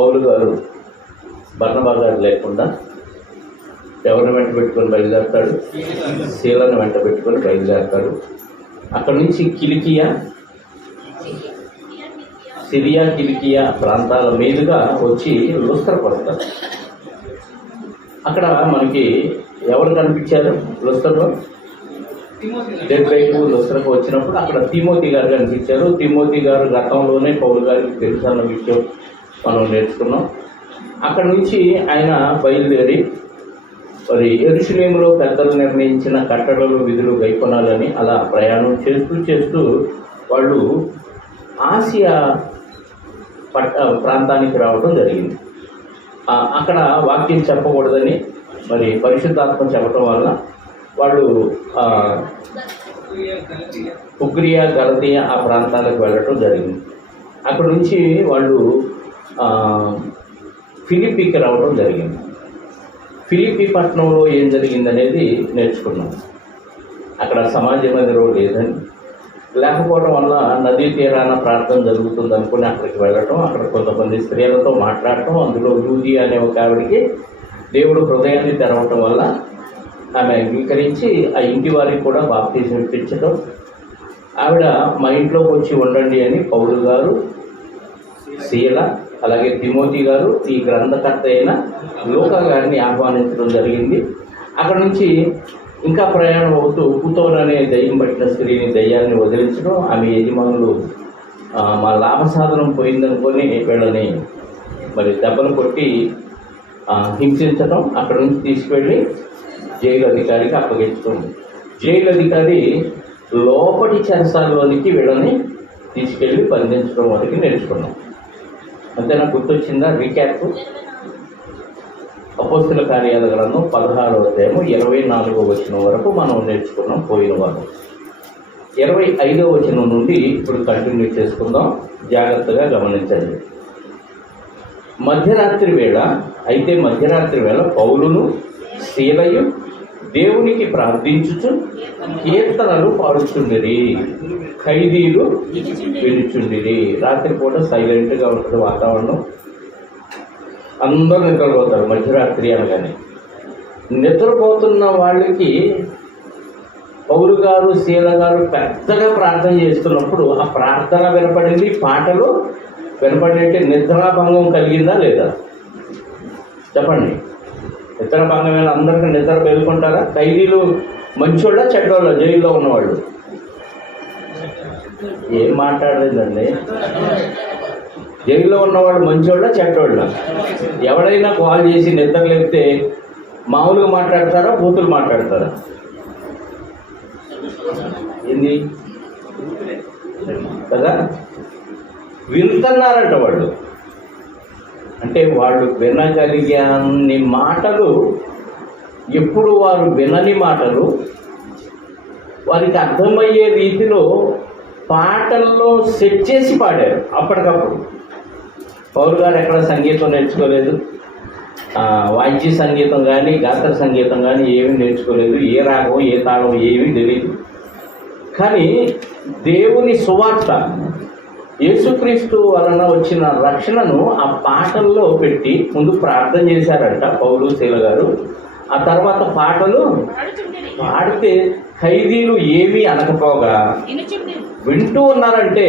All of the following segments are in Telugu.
పౌలు గారు బర్నబా గారు లేకుండా ఎవరిని వెంట పెట్టుకొని బయలుదేరతాడు? శీలను వెంట పెట్టుకొని బయలుదేరతాడు. అక్కడి నుంచి సిరియా కిలికియా ప్రాంతాల మీదుగా వచ్చి లుస్త్ర పడతారు. అక్కడ మనకి ఎవరు కనిపించారు? లుస్త్రలో డెబ్బైకు లుస్త్రకు వచ్చినప్పుడు అక్కడ తిమోతి గారు కనిపించారు. తిమోతి గారు గతంలోనే పౌలు గారికి తెలుసు అన్న విషయం మనం నేర్చుకున్నాం. అక్కడ నుంచి ఆయన బయలుదేరి మరి యెరూషలేములో పెద్దలు నిర్ణయించిన కట్టడలు విధులు గైకొనాలని అలా ప్రయాణం చేస్తూ వాళ్ళు ఆసియా ప్రాంతానికి రావడం జరిగింది. అక్కడ వాక్యం చెప్పకూడదని మరి పరిశుద్ధాత్మ చెప్పడం వల్ల వాళ్ళు ఉగ్రియా గలతీయ ఆ ప్రాంతాలకు వెళ్ళటం జరిగింది. అక్కడ నుంచి వాళ్ళు ఫిలిప్పీకి రావడం జరిగింది. ఫిలిప్పీ పట్టణంలో ఏం జరిగిందనేది నేర్చుకున్నాం. అక్కడ సమాజ మందిరం లేదని, లేకపోవడం వల్ల నదీ తీరాన ప్రార్థన జరుగుతుంది అనుకుని అక్కడికి వెళ్ళటం, అక్కడ కొంతమంది స్త్రీలతో మాట్లాడటం, అందులో యూది అనే ఒక ఆవిడికి దేవుడు హృదయాన్ని తెరవటం వల్ల ఆమె అంగీకరించి ఆ ఇంటి వారికి కూడా బాప్తిజం ఇప్పించడం, ఆవిడ మా ఇంట్లోకి వచ్చి ఉండండి అని పౌలు గారు, శీల, అలాగే తిమోతి గారు, ఈ గ్రంథకర్త అయిన లూకా గారిని ఆహ్వానించడం జరిగింది. అక్కడ నుంచి ఇంకా ప్రయాణం అవుతూ పుతోన్ అనే దయ్యం పట్టిన స్త్రీని దయ్యాన్ని వదిలించడం, ఆమె యజమానులు మా లాభసాధనం పోయిందనుకొని వీళ్ళని మరి దెబ్బలు కొట్టి హింసించడం, అక్కడ నుంచి తీసుకువెళ్ళి జైలు అధికారికి అప్పగించడం. జైలు అధికారి లోపటి చెరసాలలోనికి వీళ్ళని తీసుకెళ్ళి బంధించడం వరకు నేర్చుకున్నాం. అంతేనా? గుర్తొచ్చిందా? రీక్యాప్. అపోస్తుల కార్యాల గ్రంథం 16వ అధ్యాయం 24వ వచనం వరకు మనం నేర్చుకున్నాం పోయిన వారం. 25వ వచనం నుండి ఇప్పుడు కంటిన్యూ చేసుకుందాం. జాగ్రత్తగా గమనించండి. మధ్యరాత్రి వేళ పౌలును శీలయు దేవునికి ప్రార్థించుచు కీర్తనలు పాడుచుండిరి, ఖైదీలు వినుచుండిరి. రాత్రిపూట సైలెంట్గా ఉంటుంది వాతావరణం, అందరూ నిద్రపోతారు. మధ్యరాత్రి అనగానే నిద్రపోతున్న వాళ్ళకి పౌలు గారు, శీల గారు పెద్దగా ప్రార్థన చేస్తున్నప్పుడు ఆ ప్రార్థన వినపడింది, పాటలు వినపడింటే నిద్రాభంగం కలిగిందా లేదా? చెప్పండి. నిద్రాభంగమైన అందరికీ నిద్ర పేర్కొంటారా? ఖైదీలు మంచోళ్ళ చెడ్డోళ్ళ? జైల్లో ఉన్నవాళ్ళు ఏం మాట్లాడలేదండి. జైల్లో ఉన్నవాళ్ళు మంచోళ్ళ చెడ్డోళ్ళ? ఎవడైనా కాల్ చేసి నిద్ర లేపితే మామూలుగా మాట్లాడతారా, బూతులు మాట్లాడతారా? ఏంది కదా? వింటున్నారంట వాళ్ళు. అంటే వాళ్ళు వినగలిగే అన్ని మాటలు, ఎప్పుడు వారు వినని మాటలు వారికి అర్థమయ్యే రీతిలో పాటల్లో సెట్ చేసి పాడారు అప్పటికప్పుడు. పౌలు గారు ఎక్కడ సంగీతం నేర్చుకోలేదు, వాద్య సంగీతం కానీ గాత్ర సంగీతం కానీ ఏమీ నేర్చుకోలేదు, ఏ రాగం ఏ తాళం ఏమీ తెలియదు. కానీ దేవుని సువార్త, యేసుక్రీస్తు వలన వచ్చిన రక్షణను ఆ పాటల్లో పెట్టి ముందు ప్రార్థన చేశారంట పౌలు, శీల గారు. ఆ తర్వాత పాటలు పాడితే ఖైదీలు ఏమీ అనకపోగా వింటూ ఉన్నారంటే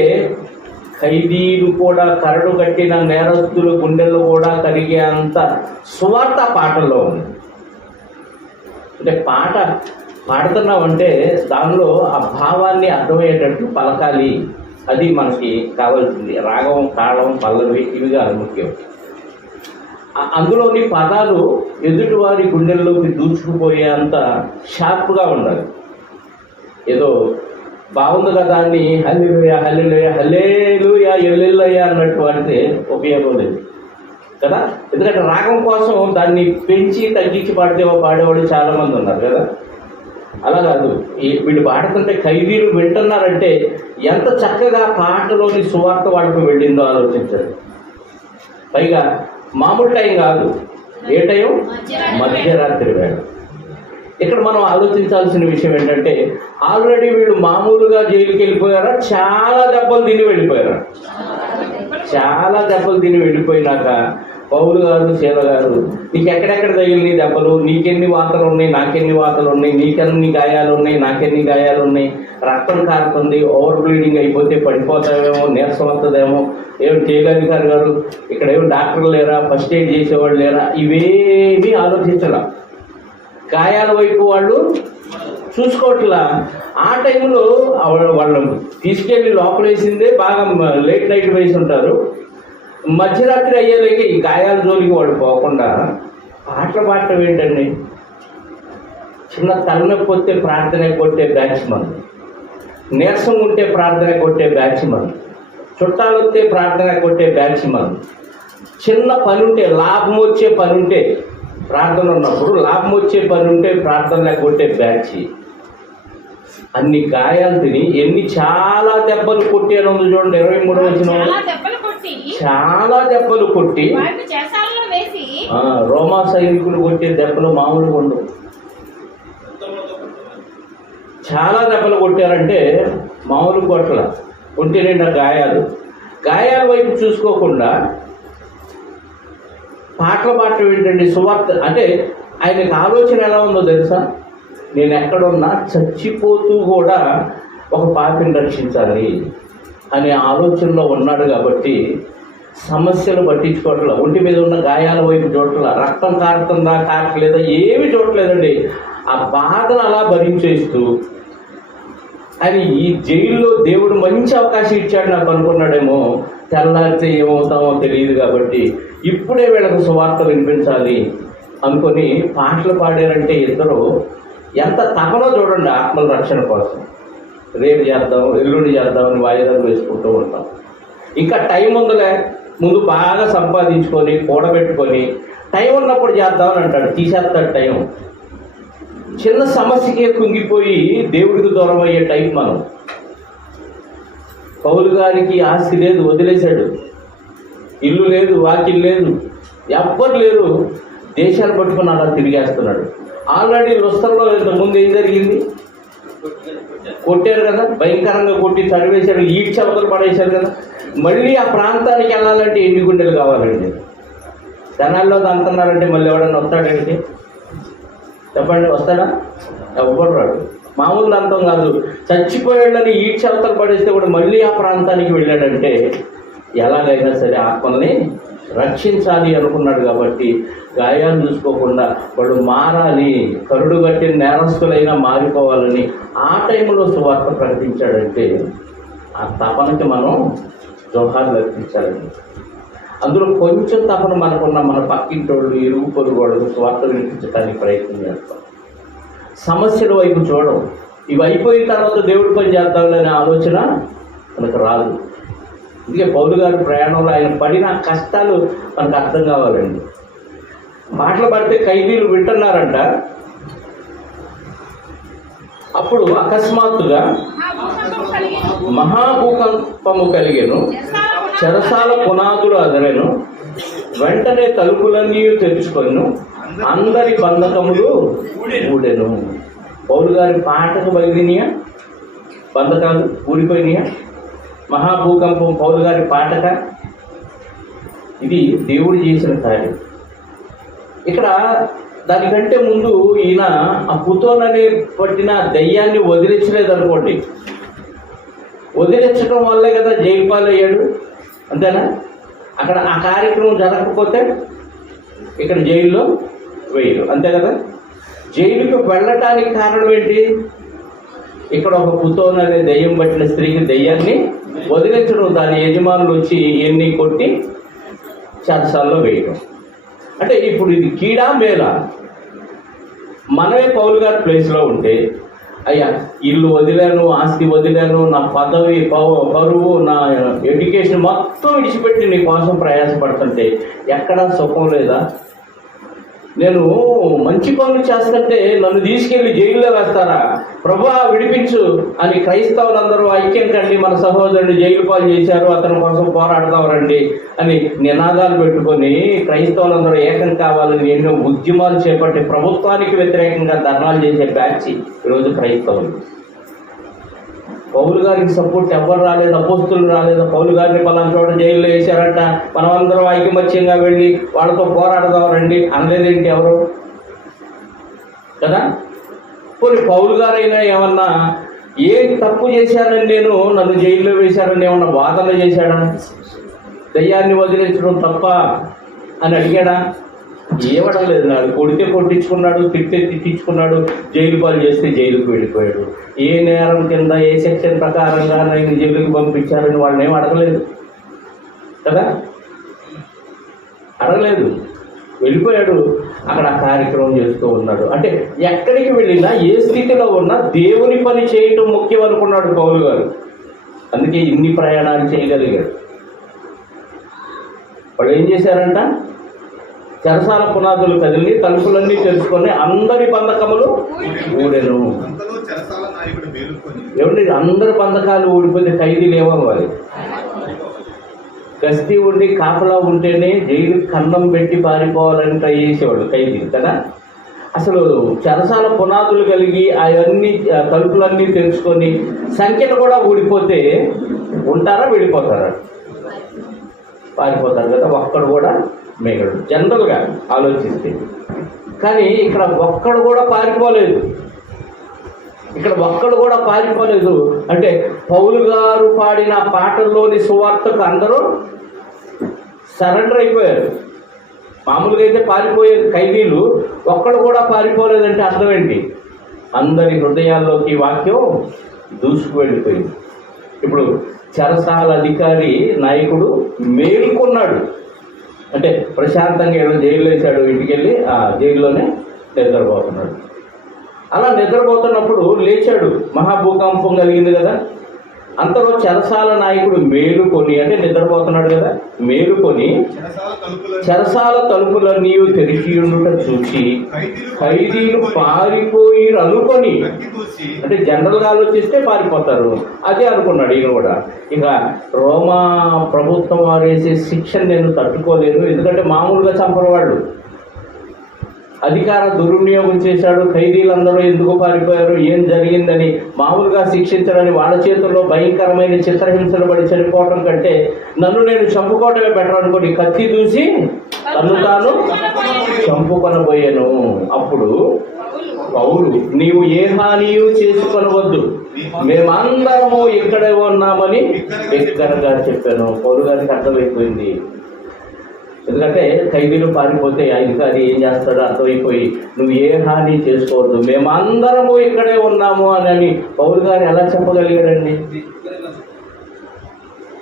ఖైదీలు కూడా, కరడు కట్టిన నేరస్తుల గుండెల్లో కూడా కరిగే అంత సువార్త పాటల్లో ఉంది. అంటే పాట పాడుతున్నామంటే దానిలో ఆ భావాన్ని అర్థమయ్యేటట్టు పలకాలి, అది మనకి కావాల్సింది. రాగం, తాళం, పల్లవి ఇవి కాదు ముఖ్యం. అందులోని పదాలు ఎదుటివారి గుండెల్లోకి దూచుకుపోయే అంత షార్ప్గా ఉండాలి. ఏదో బాగుంది కదా అని హల్లెలూయా హల్లెలూయా హల్లెలూయా ఎల్లెల్లయ్యా అన్నట్టు వాడితే ఉపయోగం లేదు కదా. ఎందుకంటే రాగం కోసం దాన్ని పెంచి తగ్గించి పాడేవాడు చాలామంది ఉన్నారు కదా. అలా కాదు, వీళ్ళు పాడుతుంటే ఖైదీలు వింటున్నారంటే ఎంత చక్కగా పాటలోని సువార్త వాళ్ళకు వెళ్ళిందో ఆలోచించారు. పైగా మామూలు టైం కాదు, ఏ టైం? మధ్యరాత్రి వేళ. ఇక్కడ మనం ఆలోచించాల్సిన విషయం ఏంటంటే ఆల్రెడీ వీళ్ళు మామూలుగా జైలుకి వెళ్ళిపోయారా, చాలా దెబ్బలు తిని వెళ్ళిపోయారా? చాలా దెబ్బలు తిని వెళ్ళిపోయినాక పౌలు గారు, శీల గారు, నీకు ఎక్కడెక్కడ తగిలినాయి దెబ్బలు, నీకెన్ని వాతలు ఉన్నాయి, నాకెన్ని వాతలు ఉన్నాయి, నీకెన్ని గాయాలు ఉన్నాయి, నాకెన్ని గాయాలు ఉన్నాయి, రక్తం కారుతుంది, ఓవర్ బ్లీడింగ్ అయిపోతే పడిపోతావేమో, నీరసం వస్తుందేమో, ఏమి చేయగలిగారు గారు, ఇక్కడ ఏమి డాక్టర్లు లేరా, ఫస్ట్ ఎయిడ్ చేసేవాళ్ళు లేరా, ఇవేమీ ఆలోచించాల. గాయాల వైపు వాళ్ళు చూసుకోవట్లా. ఆ టైంలో వాళ్ళు తీసుకెళ్ళి లోపలేసిందే బాగా లేట్ నైట్ వేసి ఉంటారు. మధ్యరాత్రి అయ్యేలాగే ఈ గాయాల జోలికి వాడు పోకుండా పాటలు పాడటం ఏంటండి? చిన్న తలనొప్పి వస్తే ప్రార్థన కొట్టే బ్యాచ్ మనం, నీరసం ఉంటే ప్రార్థన కొట్టే బ్యాచ్ మనం, చుట్టాలు వస్తే ప్రార్థన కొట్టే బ్యాచ్ మనం, చిన్న పని ఉంటే లాభం వచ్చే పని ఉంటే ప్రార్థన ఉన్నప్పుడు, లాభం వచ్చే పని ఉంటే ప్రార్థన కొట్టే బ్యాచ్. అన్ని గాయాలు తిని ఎన్ని చాలా దెబ్బలు కొట్టాను ఉంది చూడండి. 23వ వచనం, చాలా దెబ్బలు కొట్టి, రోమా సైనికులు కొట్టే దెబ్బలు మామూలుగా ఉండవు. చాలా దెబ్బలు కొట్టారంటే మామూలు కొట్టల, ఒంటి నిండా గాయాలు. గాయాల వైపు చూసుకోకుండా పాటలు పాడటం ఏంటండి? సువార్త అంటే ఆయనకు ఆలోచన ఎలా ఉందో తెలుసా? నేను ఎక్కడున్నా చచ్చిపోతూ కూడా ఒక పాపిని రక్షించాలి అనే ఆలోచనలో ఉన్నాడు కాబట్టి సమస్యలు పట్టించుకోవట్లా, ఒంటి మీద ఉన్న గాయాల వైపు చూడట్లా, రక్తం కారుతుందా కారట్లేదా ఏమి చూడట్లేదండి. ఆ బాధను అలా భరించేస్తూ ఆయన ఈ జైల్లో దేవుడు మంచి అవకాశం ఇచ్చాడు నాకు అనుకున్నాడేమో. తెల్లారితే ఏమవుతామో తెలియదు కాబట్టి ఇప్పుడే వీళ్ళకు సువార్త వినిపించాలి అనుకొని పాటలు పాడారంటే ఇద్దరు ఎంత తపనో చూడండి ఆత్మల రక్షణ కోసం. రేపు చేద్దాం, ఎల్లుండి చేద్దామని వాయిదాలు వేసుకుంటూ ఉంటాం. ఇంకా టైం ఉందిలే, ముందు బాగా సంపాదించుకొని కూడబెట్టుకొని టైం ఉన్నప్పుడు చేద్దామని అంటాడు, తీసేస్తాడు టైం. చిన్న సమస్యకే కుంగిపోయి దేవుడికి దూరం అయ్యే టైం మనం. పౌలు గారికి ఆస్తి లేదు, వదిలేశాడు. ఇల్లు లేదు, వాకిల్ లేదు, ఎవ్వరు లేరు. దేశాలు పట్టుకుని అలా తిరిగేస్తున్నాడు. ఆల్రెడీ లుస్త్రలో ఇంతకుముందు ఏం జరిగింది? కొట్టారు కదా, భయంకరంగా కొట్టి చదివేశాడు, ఈడ్చి అవతలు పడేశారు కదా. మళ్ళీ ఆ ప్రాంతానికి వెళ్ళాలంటే ఎన్ని గుండెలు కావాలండి? జనాల్లో అంటున్నారంటే మళ్ళీ ఎవడన్నా వస్తాడంటే చెప్పండి, వస్తాడా? ఎవ్వడు రాడు. మామూలు అంతం కాదు, చచ్చిపోయాడని ఈడ్చి అవతలు పడేస్తే కూడా మళ్ళీ ఆ ప్రాంతానికి వెళ్ళాడంటే ఎలాగైనా సరే ఆత్మల్ని రక్షించాలి అనుకున్నాడు. కాబట్టి గాయాలు చూసుకోకుండా వాళ్ళు మారాలి, కరుడు కట్టిన నేరస్తులైనా మారిపోవాలని ఆ టైంలో సువార్త ప్రకటించాడంటే ఆ తపనకి మనం జోహార్లు అర్పించాలండి. అందులో కొంచెం తపన మనకున్న మన పక్కింటోళ్ళు, ఇరుగు పొరుగు వాళ్ళకు స్వార్థ వినిపించడానికి ప్రయత్నం చేస్తాం. సమస్యల వైపు చూడడం, ఇవి అయిపోయిన తర్వాత దేవుడి పని చేద్దామనే ఆలోచన మనకు రాదు. అందుకే పౌలు గారి ప్రయాణంలో ఆయన పడిన కష్టాలు మనకు అర్థం కావాలండి. మాటలు పడితే ఖైదీలు వింటున్నారంట. అప్పుడు అకస్మాత్తుగా మహాభూకంపము కలిగెను, చెరసాల పునాదులు అదరెను, వెంటనే తలుపులన్నీ తెరుచుకొను, అందరి బంధకములు ఊడెను. పౌలు గారి పాటకు బలిగినాయా బంధకాలు ఊడిపోయినాయా? మహాభూకంపం పౌలు గారి పాటక? ఇది దేవుడు చేసిన కార్యం. ఇక్కడ దానికంటే ముందు ఈయన ఆ పుతోననే పట్టిన దయ్యాన్ని వదిలించలేదనుకోండి. వదిలించడం వల్లే కదా జైలు పాలయ్యాడు, అంతేనా? అక్కడ ఆ కార్యక్రమం జరగకపోతే ఇక్కడ జైల్లో వేయరు, అంతే కదా? జైలుకి వెళ్ళటానికి కారణం ఏంటి? ఇక్కడ ఒక పుతోన్ అనే దయ్యం పట్టిన స్త్రీకి దయ్యాన్ని వదిలించడం, దాని యజమానులు వచ్చి ఎన్ని కొట్టి చెరసాల్లో వేయడం. అంటే ఇప్పుడు ఇది కీడా మేలా? మనమే పౌలు గారి ప్లేస్లో ఉంటే, అయ్యా ఇల్లు వదిలాను, ఆస్తి వదిలాను, నా పదవి పరువు, నా ఎడ్యుకేషన్ మొత్తం విడిచిపెట్టి నీ కోసం ప్రయాసపడుతుంటే ఎక్కడా సుఖం లేదా? నేను మంచి పనులు చేస్తుంటే నన్ను తీసుకెళ్లి జైల్లో వేస్తారా? ప్రభువా విడిపించు అని క్రైస్తవులందరూ ఐక్యం కండి, మన సహోదరుడు జైలు పాలు చేశారు, అతని కోసం పోరాడదాం రండి అని నినాదాలు పెట్టుకొని క్రైస్తవులందరూ ఏకం కావాలని ఎన్నో ఉద్యమాలు చేపట్టి ప్రభుత్వానికి వ్యతిరేకంగా ధర్నాలు చేసే బ్యాచ్ ఈరోజు క్రైస్తవులు. పౌలు గారికి సపోర్ట్ ఎవరు రాలేదు, అపోస్తులు రాలేదు. పౌలు గారిని పలానా చోట జైల్లో వేశారంట, మనమందరం ఐకమత్యంగా వెళ్ళి వాళ్ళతో పోరాడదాం రండి అనలేదేంటి ఎవరు కదా? పోనీ పౌలు గారైనా ఏమన్నా ఏ తప్పు చేశానని నేను నన్ను జైల్లో వేశారని ఏమన్నా వాదన చేశాడా? దయ్యాన్ని వదిలించడం తప్ప అని అడిగాడా? ఏమడలేదు. నాడు కొడితే కొట్టించుకున్నాడు, తిట్టే తిట్టించుకున్నాడు, జైలు పాలు చేస్తే జైలుకు వెళ్ళిపోయాడు. ఏ నేరం కింద ఏ సెక్షన్ ప్రకారంగా నేను జైలుకి పంపించారని వాళ్ళని ఏం అడగలేదు కదా, అడగలేదు. వెళ్ళిపోయాడు, అక్కడ కార్యక్రమం చేస్తూ ఉన్నాడు. అంటే ఎక్కడికి వెళ్ళినా ఏ స్థితిలో ఉన్నా దేవుని పని చేయటం ముఖ్యం అనుకున్నాడు పౌలు గారు. అందుకే ఇన్ని ప్రయాణాలు చేయగలిగాడు. వాళ్ళు ఏం చేశారంట? చెరసాల పునాదులు కదిలి తలుపులన్నీ తెలుసుకొని అందరి బంధకములు ఊడెను. ఏమండి, అందరి బంధకాలు ఊడిపోతే ఖైదీలు ఏమవ్వాలి? గస్తీ ఉండి కాపలా ఉంటేనే జైలు కన్నం పెట్టి పారిపోవాలని ట్రై చేసేవాడు ఖైదీలు కదా. అసలు చెరసాల పునాదులు కలిగి అవన్నీ తలుపులన్నీ తెలుసుకొని సంఖ్యలు కూడా ఊడిపోతే ఉంటారా, వెళ్ళిపోతారా? పారిపోతారు కదా. ఒక్కడు కూడా మిగలడు జనరల్గా ఆలోచిస్తే. కానీ ఇక్కడ ఒక్కడు కూడా పారిపోలేదు. అంటే పౌలు గారు పాడిన పాటల్లోని సువార్తకు అందరూ సరెండర్ అయిపోయారు. మామూలుగా అయితే పారిపోయే ఖైదీలు ఒక్కడు కూడా పారిపోలేదంటే అర్థం ఏంటి? అందరి హృదయాల్లోకి వాక్యం దూసుకు వెళ్ళిపోయింది. ఇప్పుడు చెరసాల అధికారి నాయకుడు మేలుకున్నాడు. అంటే ప్రశాంతంగా ఏదో జైలు వేశాడు, ఇంటికి వెళ్ళి ఆ జైల్లోనే నిద్రపోతున్నాడు. అలా నిద్రపోతున్నప్పుడు లేచాడు, మహాభూకంపం కలిగింది కదా. అంతలో చెరసాల నాయకుడు మేలుకొని, అంటే నిద్రపోతున్నాడు కదా, మేలుకొని చెరసాల తలుపులన్నీ తెరిచి ఉండుట చూసి ఖైదీలు పారిపోయి అనుకొని, అంటే జనరల్గా ఆలోచిస్తే పారిపోతారు, అదే అనుకున్నాడు ఈయన కూడా. ఇక రోమా ప్రభుత్వం వారు వేసే శిక్షను నేను తట్టుకోలేను, ఎందుకంటే మామూలుగా చంపని వాళ్ళు. అధికార దుర్వినియోగం చేశాడు, ఖైదీలందరూ ఎందుకు పారిపోయారు, ఏం జరిగిందని మామూలుగా శిక్షించడానికి వాళ్ళ చేతుల్లో భయంకరమైన చిత్రహింసలు పడి చనిపోవటం కంటే నన్ను నేను చంపుకోవటమే బెటర్ అనుకోని కత్తి దూసి తను తాను చంపుకొనబోయాను. అప్పుడు పౌలు, నీవు ఏ హానియు చేసుకొనవద్దు, మేమందరము ఇక్కడే ఉన్నామని బిగ్గరగా చెప్పాను. పౌలు గారికి అర్థమైపోయింది. ఎందుకంటే ఖైదీలు పారిపోతే అధికారి ఏం చేస్తాడో అర్థమైపోయి, నువ్వు ఏ హాని చేసుకోవద్దు, మేమందరము ఇక్కడే ఉన్నాము అని పౌలు గారు ఎలా చెప్పగలిగాడండి?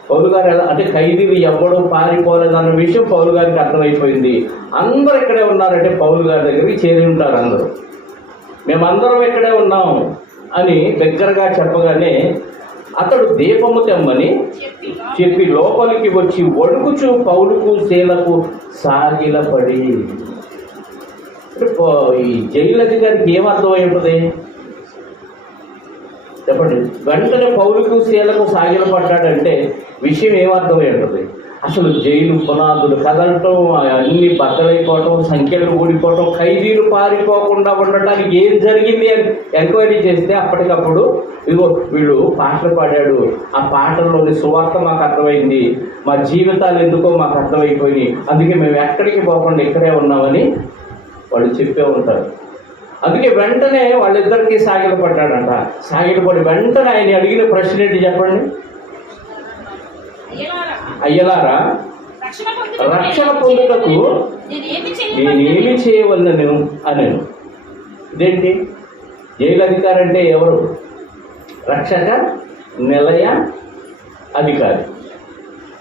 పౌలు గారు ఎలా అంటే ఖైదీలు ఎవడూ పారిపోలేదన్న విషయం పౌలు గారికి అర్థమైపోయింది. అందరూ ఇక్కడే ఉన్నారంటే పౌలు గారి దగ్గరికి చేరి ఉంటారు అందరూ. మేమందరం ఇక్కడే ఉన్నాము అని దగ్గరగా చెప్పగానే అతడు దీపము తెమ్మని చెప్పి లోపలికి వచ్చి వణుకుచు పౌలుకు శీలకు సాగిలపడి. ఈ జైలు అధికారికి ఏమర్థమై ఉంటుంది చెప్పండి? వెంటనే పౌలుకు శీలకు సాగిలపడ్డాడంటే విషయం ఏమర్థమై ఉంటుంది? అసలు జైలు పునాదులు కదలటం, అన్ని బద్దలైపోవటం, సంఖ్యలు ఊడిపోవటం, ఖైదీలు పారిపోకుండా ఉండటానికి ఏం జరిగింది అని ఎంక్వైరీ చేస్తే అప్పటికప్పుడు ఇదిగో వీళ్ళు పాటలు పాడాడు, ఆ పాటల్లోని సువార్త మాకు అర్థమైంది, మా జీవితాలు ఎందుకో మాకు అర్థమైపోయినాయి, అందుకే మేము ఎక్కడికి పోకుండా ఇక్కడే ఉన్నామని వాళ్ళు చెప్పే ఉంటారు. అందుకే వెంటనే వాళ్ళిద్దరికీ సాగిలపడ్డాడంట. సాగిలపడి వెంటనే ఆయన అడిగిన ప్రశ్న ఏంటి చెప్పండి? అయ్యలారా, రక్షణ పొందుటకు నేనేమి చేయవలను అనేను. ఇదేంటి? జైలు అధికారి అంటే ఎవరు? రక్షక నిలయ అధికారి,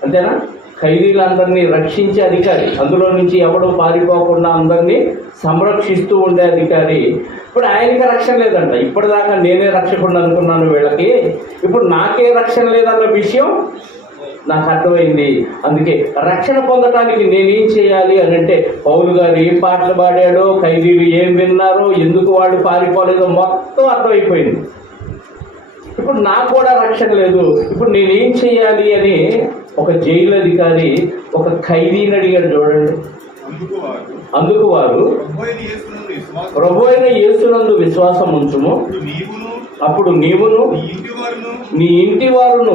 అంతేనా? ఖైదీలందరినీ రక్షించే అధికారి, అందులో నుంచి ఎవడో పారిపోకుండా అందరినీ సంరక్షిస్తూ ఉండే అధికారి. ఇప్పుడు ఆయనకి రక్షణ లేదంట. ఇప్పటిదాకా నేనే రక్షకుడు అనుకున్నాను వీళ్ళకి, ఇప్పుడు నాకే రక్షణ లేదన్న విషయం నాకు అర్థమైంది. అందుకే రక్షణ పొందటానికి నేనేం చేయాలి అని అంటే పౌలు గారు ఏం పాటలు పాడాడో, ఖైదీలు ఏం విన్నారో, ఎందుకు వాళ్ళు పారిపోలేదో మొత్తం అర్థమైపోయింది. ఇప్పుడు నాకు కూడా రక్షణ లేదు, ఇప్పుడు నేనేం చేయాలి అని ఒక జైలు అధికారి ఒక ఖైదీని అడిగాడు. చూడండి, అందుకు వారు ప్రభువైన యేసునందు విశ్వాసం ఉంచుము, అప్పుడు నీవును నీ ఇంటి వారును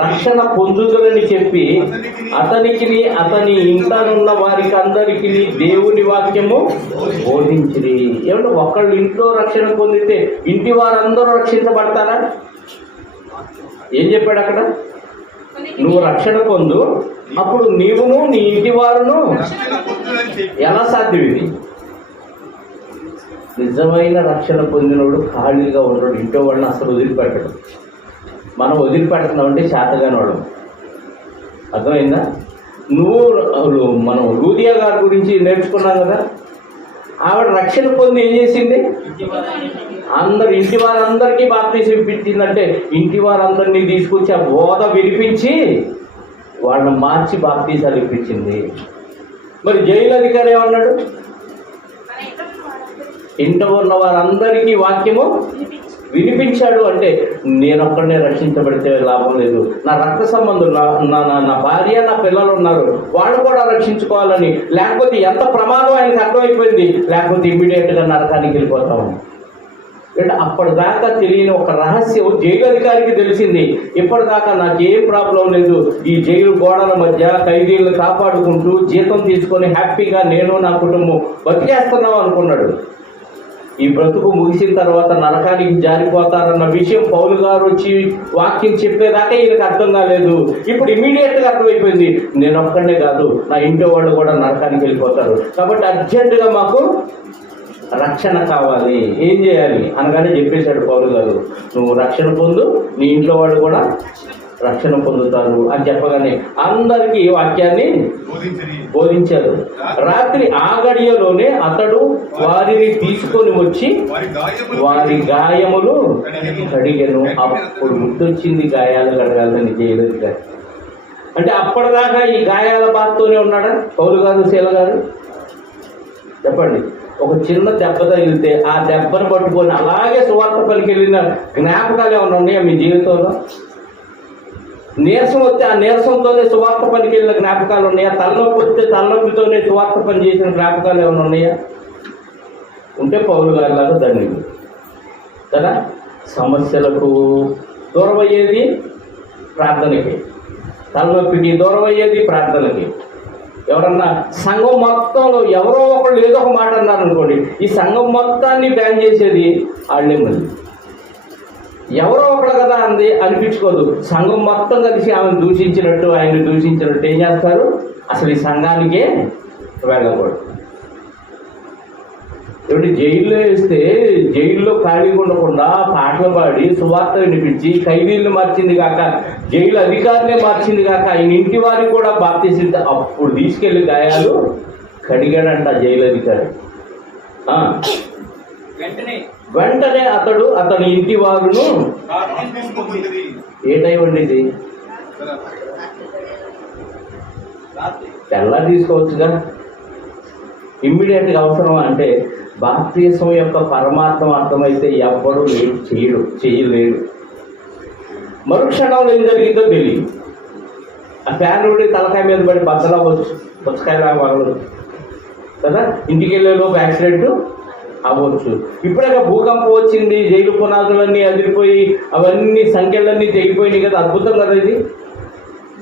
రక్షణ పొందుదురని చెప్పి అతనికి అతని ఇంటనున్న వారికి అందరికి దేవుని వాక్యము బోధించిరి. ఏమంటే ఒకళ్ళు ఇంట్లో రక్షణ పొందితే ఇంటి వారందరూ రక్షించబడతారా? ఏం చెప్పాడు అక్కడ? నువ్వు రక్షణ పొందు, అప్పుడు నీవును నీ ఇంటి వారును. ఎలా సాధ్యం ఇది? నిజమైన రక్షణ పొందినోడు ఖాళీగా ఉన్నాడు, ఇంట్లో వాళ్ళని అసలు వదిలిపెట్టడు. మనం వదిలిపెడుతున్నామంటే శాతగాని వాడు. అర్థమైందా? మనం లూదియా గారి గురించి నేర్చుకున్నాం కదా. ఆవిడ రక్షణ పొంది ఏం చేసింది? ఇంటి వారందరికీ బాప్తీసం ఇప్పించిందంటే ఇంటి వారందరినీ తీసుకొచ్చి ఆ బోధ వినిపించి వాళ్ళని మార్చి బాప్తీసాలు ఇప్పించింది. మరి జైలు అధికారి ఏమన్నాడు? ఇంట ఉన్న వారందరికీ వాక్యము వినిపించాడు. అంటే నేనొక్కడనే రక్షించబడితే లాభం లేదు, నా రక్త సంబంధులు, నా భార్య, నా పిల్లలు ఉన్నారు, వాళ్ళు కూడా రక్షించుకోవాలని. లేకపోతే ఎంత ప్రమాదం ఆయనకు అర్థమైపోయింది, లేకపోతే ఇమ్మీడియట్గా నరకానికి వెళ్ళిపోతాము. అంటే అప్పటిదాకా తెలియని ఒక రహస్యం జైలు అధికారికి తెలిసింది. ఇప్పటిదాకా నాకేం ప్రాబ్లం లేదు, ఈ జైలు గోడల మధ్య ఖైదీలను కాపాడుకుంటూ జీతం తీసుకొని హ్యాపీగా నేను నా కుటుంబం బతికేస్తున్నాం అనుకున్నాడు. ఈ బ్రతుకు ముగిసిన తర్వాత నరకానికి జారిపోతారన్న విషయం పౌలు గారు వచ్చి వాక్యం చెప్పేదాకా ఈయనకు అర్థం కాలేదు. ఇప్పుడు ఇమ్మీడియట్గా అర్థమైపోయింది, నేను ఒక్కడే కాదు, నా ఇంట్లో వాళ్ళు కూడా నరకానికి వెళ్ళిపోతారు. కాబట్టి అర్జెంటుగా మాకు రక్షణ కావాలి, ఏం చేయాలి అనగానే చెప్పేశాడు పౌలు గారు, నువ్వు రక్షణ పొందు, నీ ఇంట్లో వాళ్ళు కూడా రక్షణ పొందుతారు అని చెప్పగానే అందరికీ వాక్యాన్ని బోధించారు. రాత్రి ఆ గడియలోనే అతడు వారిని తీసుకొని వచ్చి వారి గాయములు కడిగెను. అప్పుడు గుర్తొచ్చింది గాయాలు కడగాలని జైలు గారు. అంటే అప్పటిదాకా ఈ గాయాల బాధతోనే ఉన్నాడా పౌలు గారు, శీల గారు? చెప్పండి. ఒక చిన్న దెబ్బ తగిలితే ఆ దెబ్బను పట్టుకొని అలాగే సువార్త పనికి వెళ్ళిన జ్ఞాపకాలు ఏమైనా ఉన్నాయా మీ జీవితంలో? నీరసం వస్తే ఆ నీరసంతోనే సువార్త పనికి వెళ్ళిన జ్ఞాపకాలు ఉన్నాయా? తలనొప్పి వస్తే తలనొప్పితోనే సువార్త పని చేసిన జ్ఞాపకాలు ఏమైనా ఉన్నాయా? ఉంటే పౌలు గారిలాగా ధన్యుడు కదా. సమస్యలకు దూరం అయ్యేది ప్రార్థనకి, తలనొప్పికి దూరం అయ్యేది ప్రార్థనకి. ఎవరన్నా సంఘం మొత్తంలో ఎవరో ఒకళ్ళు ఏదో ఒక మాట అన్నారు అనుకోండి, ఈ సంఘం మొత్తాన్ని బ్యాన్ చేసేది వాళ్ళే. మళ్ళీ ఎవరో ఒకళ్ళు కదా అంది అనిపించుకోదు. సంఘం మొత్తం కలిసి ఆమెను దూషించినట్టు, ఆయన్ని దూషించినట్టు ఏం చేస్తారు? అసలు ఈ సంఘానికే వెళ్ళకూడదు. ఏమిటి జైల్లో వేస్తే జైల్లో ఖాళీగా ఉండకుండా పాటలు పాడి సువార్త వినిపించి ఖైదీలను మార్చింది కాక జైలు అధికారినే మార్చింది కాక ఆయన ఇంటి వారికి కూడా బాప్తీసం అప్పుడు తీసుకెళ్లి గాయాలు కడిగాడంట జైలు అధికారి. వెంటనే అతని ఇంటి వారును. ఏ టైం అండి ఇది? తెల్లా తీసుకోవచ్చుగా. ఇమ్మీడియట్గా అవసరం అంటే బాప్తీసం యొక్క పరమార్థం అర్థమైతే ఎవ్వరూ చేయలేడు. మరుక్షణంలో ఏం జరిగిందో తెలియదు. ఆ ఫ్యాన్ ఉండి తలకాయ మీద పడి బద్దలా పుచ్చకాయలాగా వగలదు కదా. ఇంటికి వెళ్ళేలోపు యాక్సిడెంట్ అవ్వచ్చు. ఇప్పుడే భూకంపం వచ్చింది, జైలు పునాదులన్నీ అదిరిపోయి అవన్నీ సంఖ్యలన్నీ తెగిపోయినాయి కదా. అద్భుతం కదా ఇది.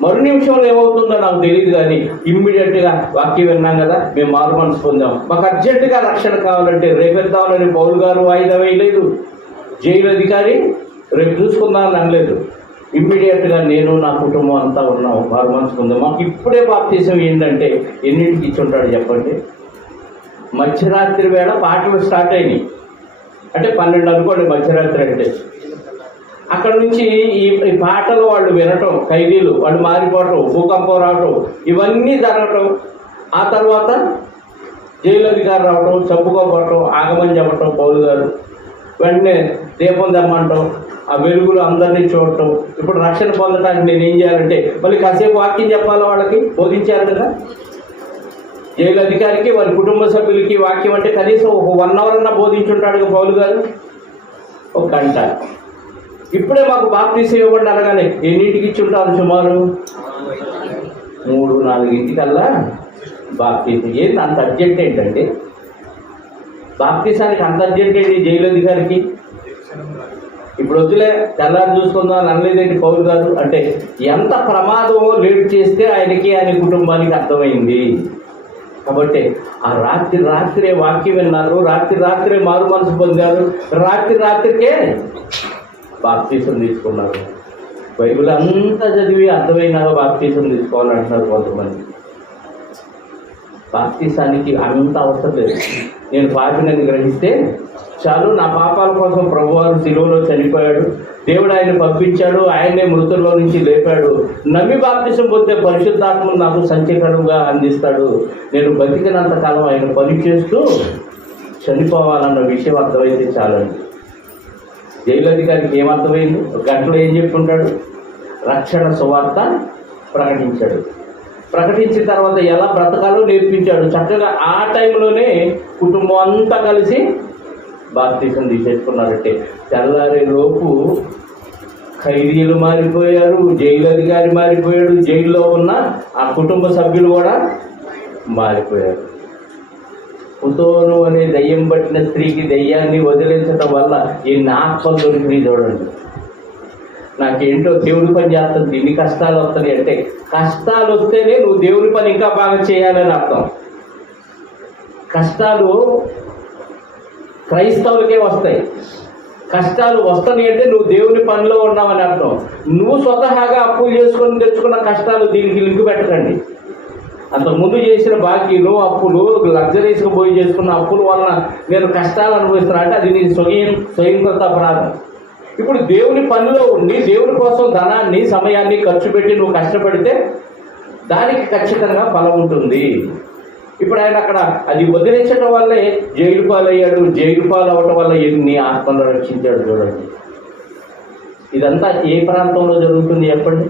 మరు నిమిషంలో ఏమవుతుందో నాకు తెలియదు, కానీ ఇమ్మీడియట్గా వాక్యం విన్నాం కదా, మేము మారు మనసు పొందాం, మాకు అర్జెంటుగా రక్షణ కావాలంటే రేపెద్దామని పౌలు గారు వాయిదా వేయలేదు, జైలు అధికారి రేపు చూసుకుందామని అనలేదు. ఇమ్మీడియట్గా నేను నా కుటుంబం అంతా ఉన్నాం, మారు మనసు పొందాం. మాకు ఇప్పుడే బాప్తీసం ఏంటంటే ఎన్నింటికి ఇచ్చి ఉంటాడు చెప్పండి? మధ్యరాత్రి వేళ పాటలు స్టార్ట్ అయినాయి అంటే 12 అనుకోండి మధ్యరాత్రి అంటే. అక్కడ నుంచి ఈ పాటలు వాళ్ళు వినటం, ఖైదీలు వాళ్ళు మారిపోవటం, భూకంపం రావటం, ఇవన్నీ జరగటం. ఆ తర్వాత జైలు అధికారి రావటం, చెప్పుకోపోవటం, ఆగమని చెప్పటం పౌలు గారు. వెంటనే దీపం తెమ్మంటాం, ఆ వెలుగులు అందరినీ చూడటం. ఇప్పుడు రక్షణ పొందడానికి నేను ఏం చేయాలంటే మళ్ళీ కాసేపు వాక్యం చెప్పాలి, వాళ్ళకి బోధించారు కదా. జైలు అధికారికి వారి కుటుంబ సభ్యులకి వాక్యం అంటే కనీసం ఒక 1 అవర్ అన్నా బోధించుంటాడు పౌలు గారు, 1 గంట. ఇప్పుడే మాకు బాప్తీసం ఇవ్వండి అనగానే ఎన్నింటికి ఇచ్చి ఉంటారు? సుమారు 3-4 బాప్తీసం. ఏంటి అంత అర్జెంట్ ఏంటండి? బాప్తీసానికి అంత అర్జెంట్ ఏంటి జైలు అధికారికి? ఇప్పుడు వద్దులే తెల్లారి చూసుకుందాం అని అనలేదేంటి పౌలు గారు? అంటే ఎంత ప్రమాదమో లేట్ చేస్తే ఆయనకి ఆయన కుటుంబానికి అర్థమైంది. కాబట్టి ఆ రాత్రే వాక్యం విన్నారు, రాత్రే మారు మనసు పొందారు, రాత్రికే బాప్తీసం తీసుకున్నారు. బైబిల్ అంతా చదివి అర్థమైనాక బాప్తీసం తీసుకోవాలంటున్నారు కొంతమంది. బాప్తీసానికి అంత అవసరం లేదు. నేను పాపినని గ్రహిస్తే చాలు, నా పాపాల కోసం ప్రభువారు శిలువలో చనిపోయాడు, దేవుడు ఆయన పంపించాడు, ఆయన్నే మృతుల్లో నుంచి లేపాడు, నమ్మి బాప్తీసం పొందే పరిశుద్ధాత్మను నాకు సంచకరంగా అందిస్తాడు, నేను బతికినంత కాలం ఆయన పని చేస్తూ చనిపోవాలన్న విషయం అర్థమైతే చాలండి. జైలు అధికారికి ఏమర్థమైంది? గంటలో ఏం చెప్పుకుంటాడు? రక్షణ సువార్త ప్రకటించాడు. ప్రకటించిన తర్వాత ఎలా బ్రతకాలో నేర్పించాడు. చక్కగా ఆ టైంలోనే కుటుంబం అంతా కలిసి బాప్తీసం తీసేసుకున్నారంటే తెల్లారే లోపు ఖైదీలు మారిపోయారు, జైలు అధికారి మారిపోయాడు, జైల్లో ఉన్న ఆ కుటుంబ సభ్యులు కూడా మారిపోయారు. పుతోను అనే దయ్యం పట్టిన స్త్రీకి దయ్యాన్ని వదిలించడం వల్ల ఎన్ని ఆత్మలు దొరికినాయి చూడండి. నాకేంటో దేవుడి పని చేస్తుంది, ఇన్ని కష్టాలు వస్తాయి అంటే, కష్టాలు వస్తేనే నువ్వు దేవుడి పని ఇంకా బాగా చేయాలని అర్థం. కష్టాలు క్రైస్తవులకే వస్తాయి. కష్టాలు వస్తాయి అంటే నువ్వు దేవుని పనిలో ఉన్నావని అర్థం. నువ్వు స్వతహాగా అప్పులు చేసుకొని తెచ్చుకున్న కష్టాలు దీనికి లింక్ పెట్టకండి. అంతకుముందు చేసిన బాకీలు, అప్పులు, లగ్జరీస్గా పోయి చేసుకున్న అప్పుల వలన నేను కష్టాలు అనుభవిస్తున్నా అంటే అది నీ స్వయంకృత అపరాధం. ఇప్పుడు దేవుని పనిలో ఉండి దేవుని కోసం ధనాన్ని, సమయాన్ని ఖర్చు పెట్టి నువ్వు కష్టపడితే దానికి ఖచ్చితంగా ఫలం ఉంటుంది. ఇప్పుడు ఆయన అక్కడ అది వదిలించడం వల్లే జైలు పాలయ్యాడు. జైలు పాలు అవటం వల్ల ఎన్ని ఆత్మలను రక్షించాడు చూడండి. ఇదంతా ఏ ప్రాంతంలో జరుగుతుంది చెప్పండి?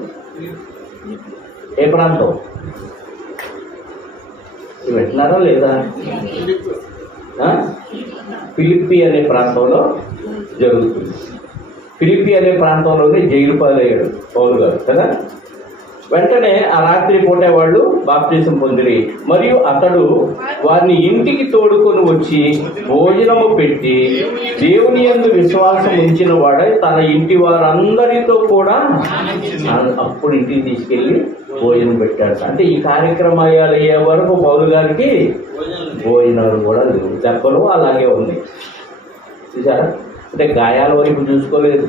ఏ ప్రాంతం? వింటున్నారా లేదా? ఫిలిప్పి అనే ప్రాంతంలో జరుగుతుంది. ఫిలిప్పి అనే ప్రాంతంలోనే జైలు పాలయ్యాడు పౌలు గారు కదా. వెంటనే ఆ రాత్రి పూట వాళ్ళు బాప్తీసం పొందిరి. మరియు అతడు వారిని ఇంటికి తోడుకొని వచ్చి భోజనము పెట్టి దేవుని యందు విశ్వాసం ఉంచిన వాడై తన ఇంటి వారందరితో కూడా అప్పుడు ఇంటికి తీసుకెళ్ళి భోజనం పెట్టాడు. అంటే ఈ కార్యక్రమాలు అయ్యే వరకు పౌలు గారికి భోజనాలు కూడా లేవు. దెబ్బలు అలాగే ఉంది చూసారా. అంటే గాయాల వైపు చూసుకోలేదు,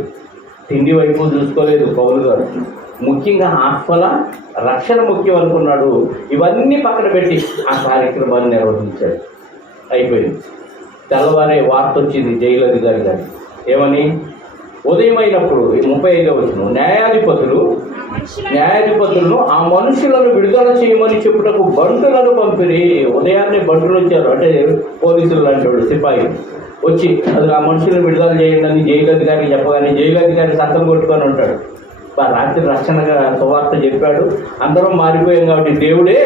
తిండి వైపు చూసుకోలేదు పౌలు గారు. ముఖ్యంగా ఆత్మల రక్షణ ముఖ్యం అనుకున్నాడు. ఇవన్నీ పక్కన పెట్టి ఆ కార్యక్రమాన్ని నిర్వహించాడు. అయిపోయింది. తెల్లవారే వార్త వచ్చింది జైలు అధికారి గారి. ఏమని? ఉదయం అయినప్పుడు 35వ వచనం, న్యాయాధిపతులను ఆ మనుషులను విడుదల చేయమని చెప్పుటకు బంటులను పంపిరి. ఉదయాన్నే బంటులు వచ్చారు, అంటే పోలీసులు లాంటి వాడు, సిపాయి వచ్చి అది ఆ మనుషులను విడుదల చేయండి అని జైలు అధికారికి చెప్పగానే జైలు అధికారి సత్తం కొట్టుకొని ఉంటాడు. రాత్రి రక్షణగా సువార్త చెప్పాడు, అందరం మారిపోయాం కాబట్టి దేవుడే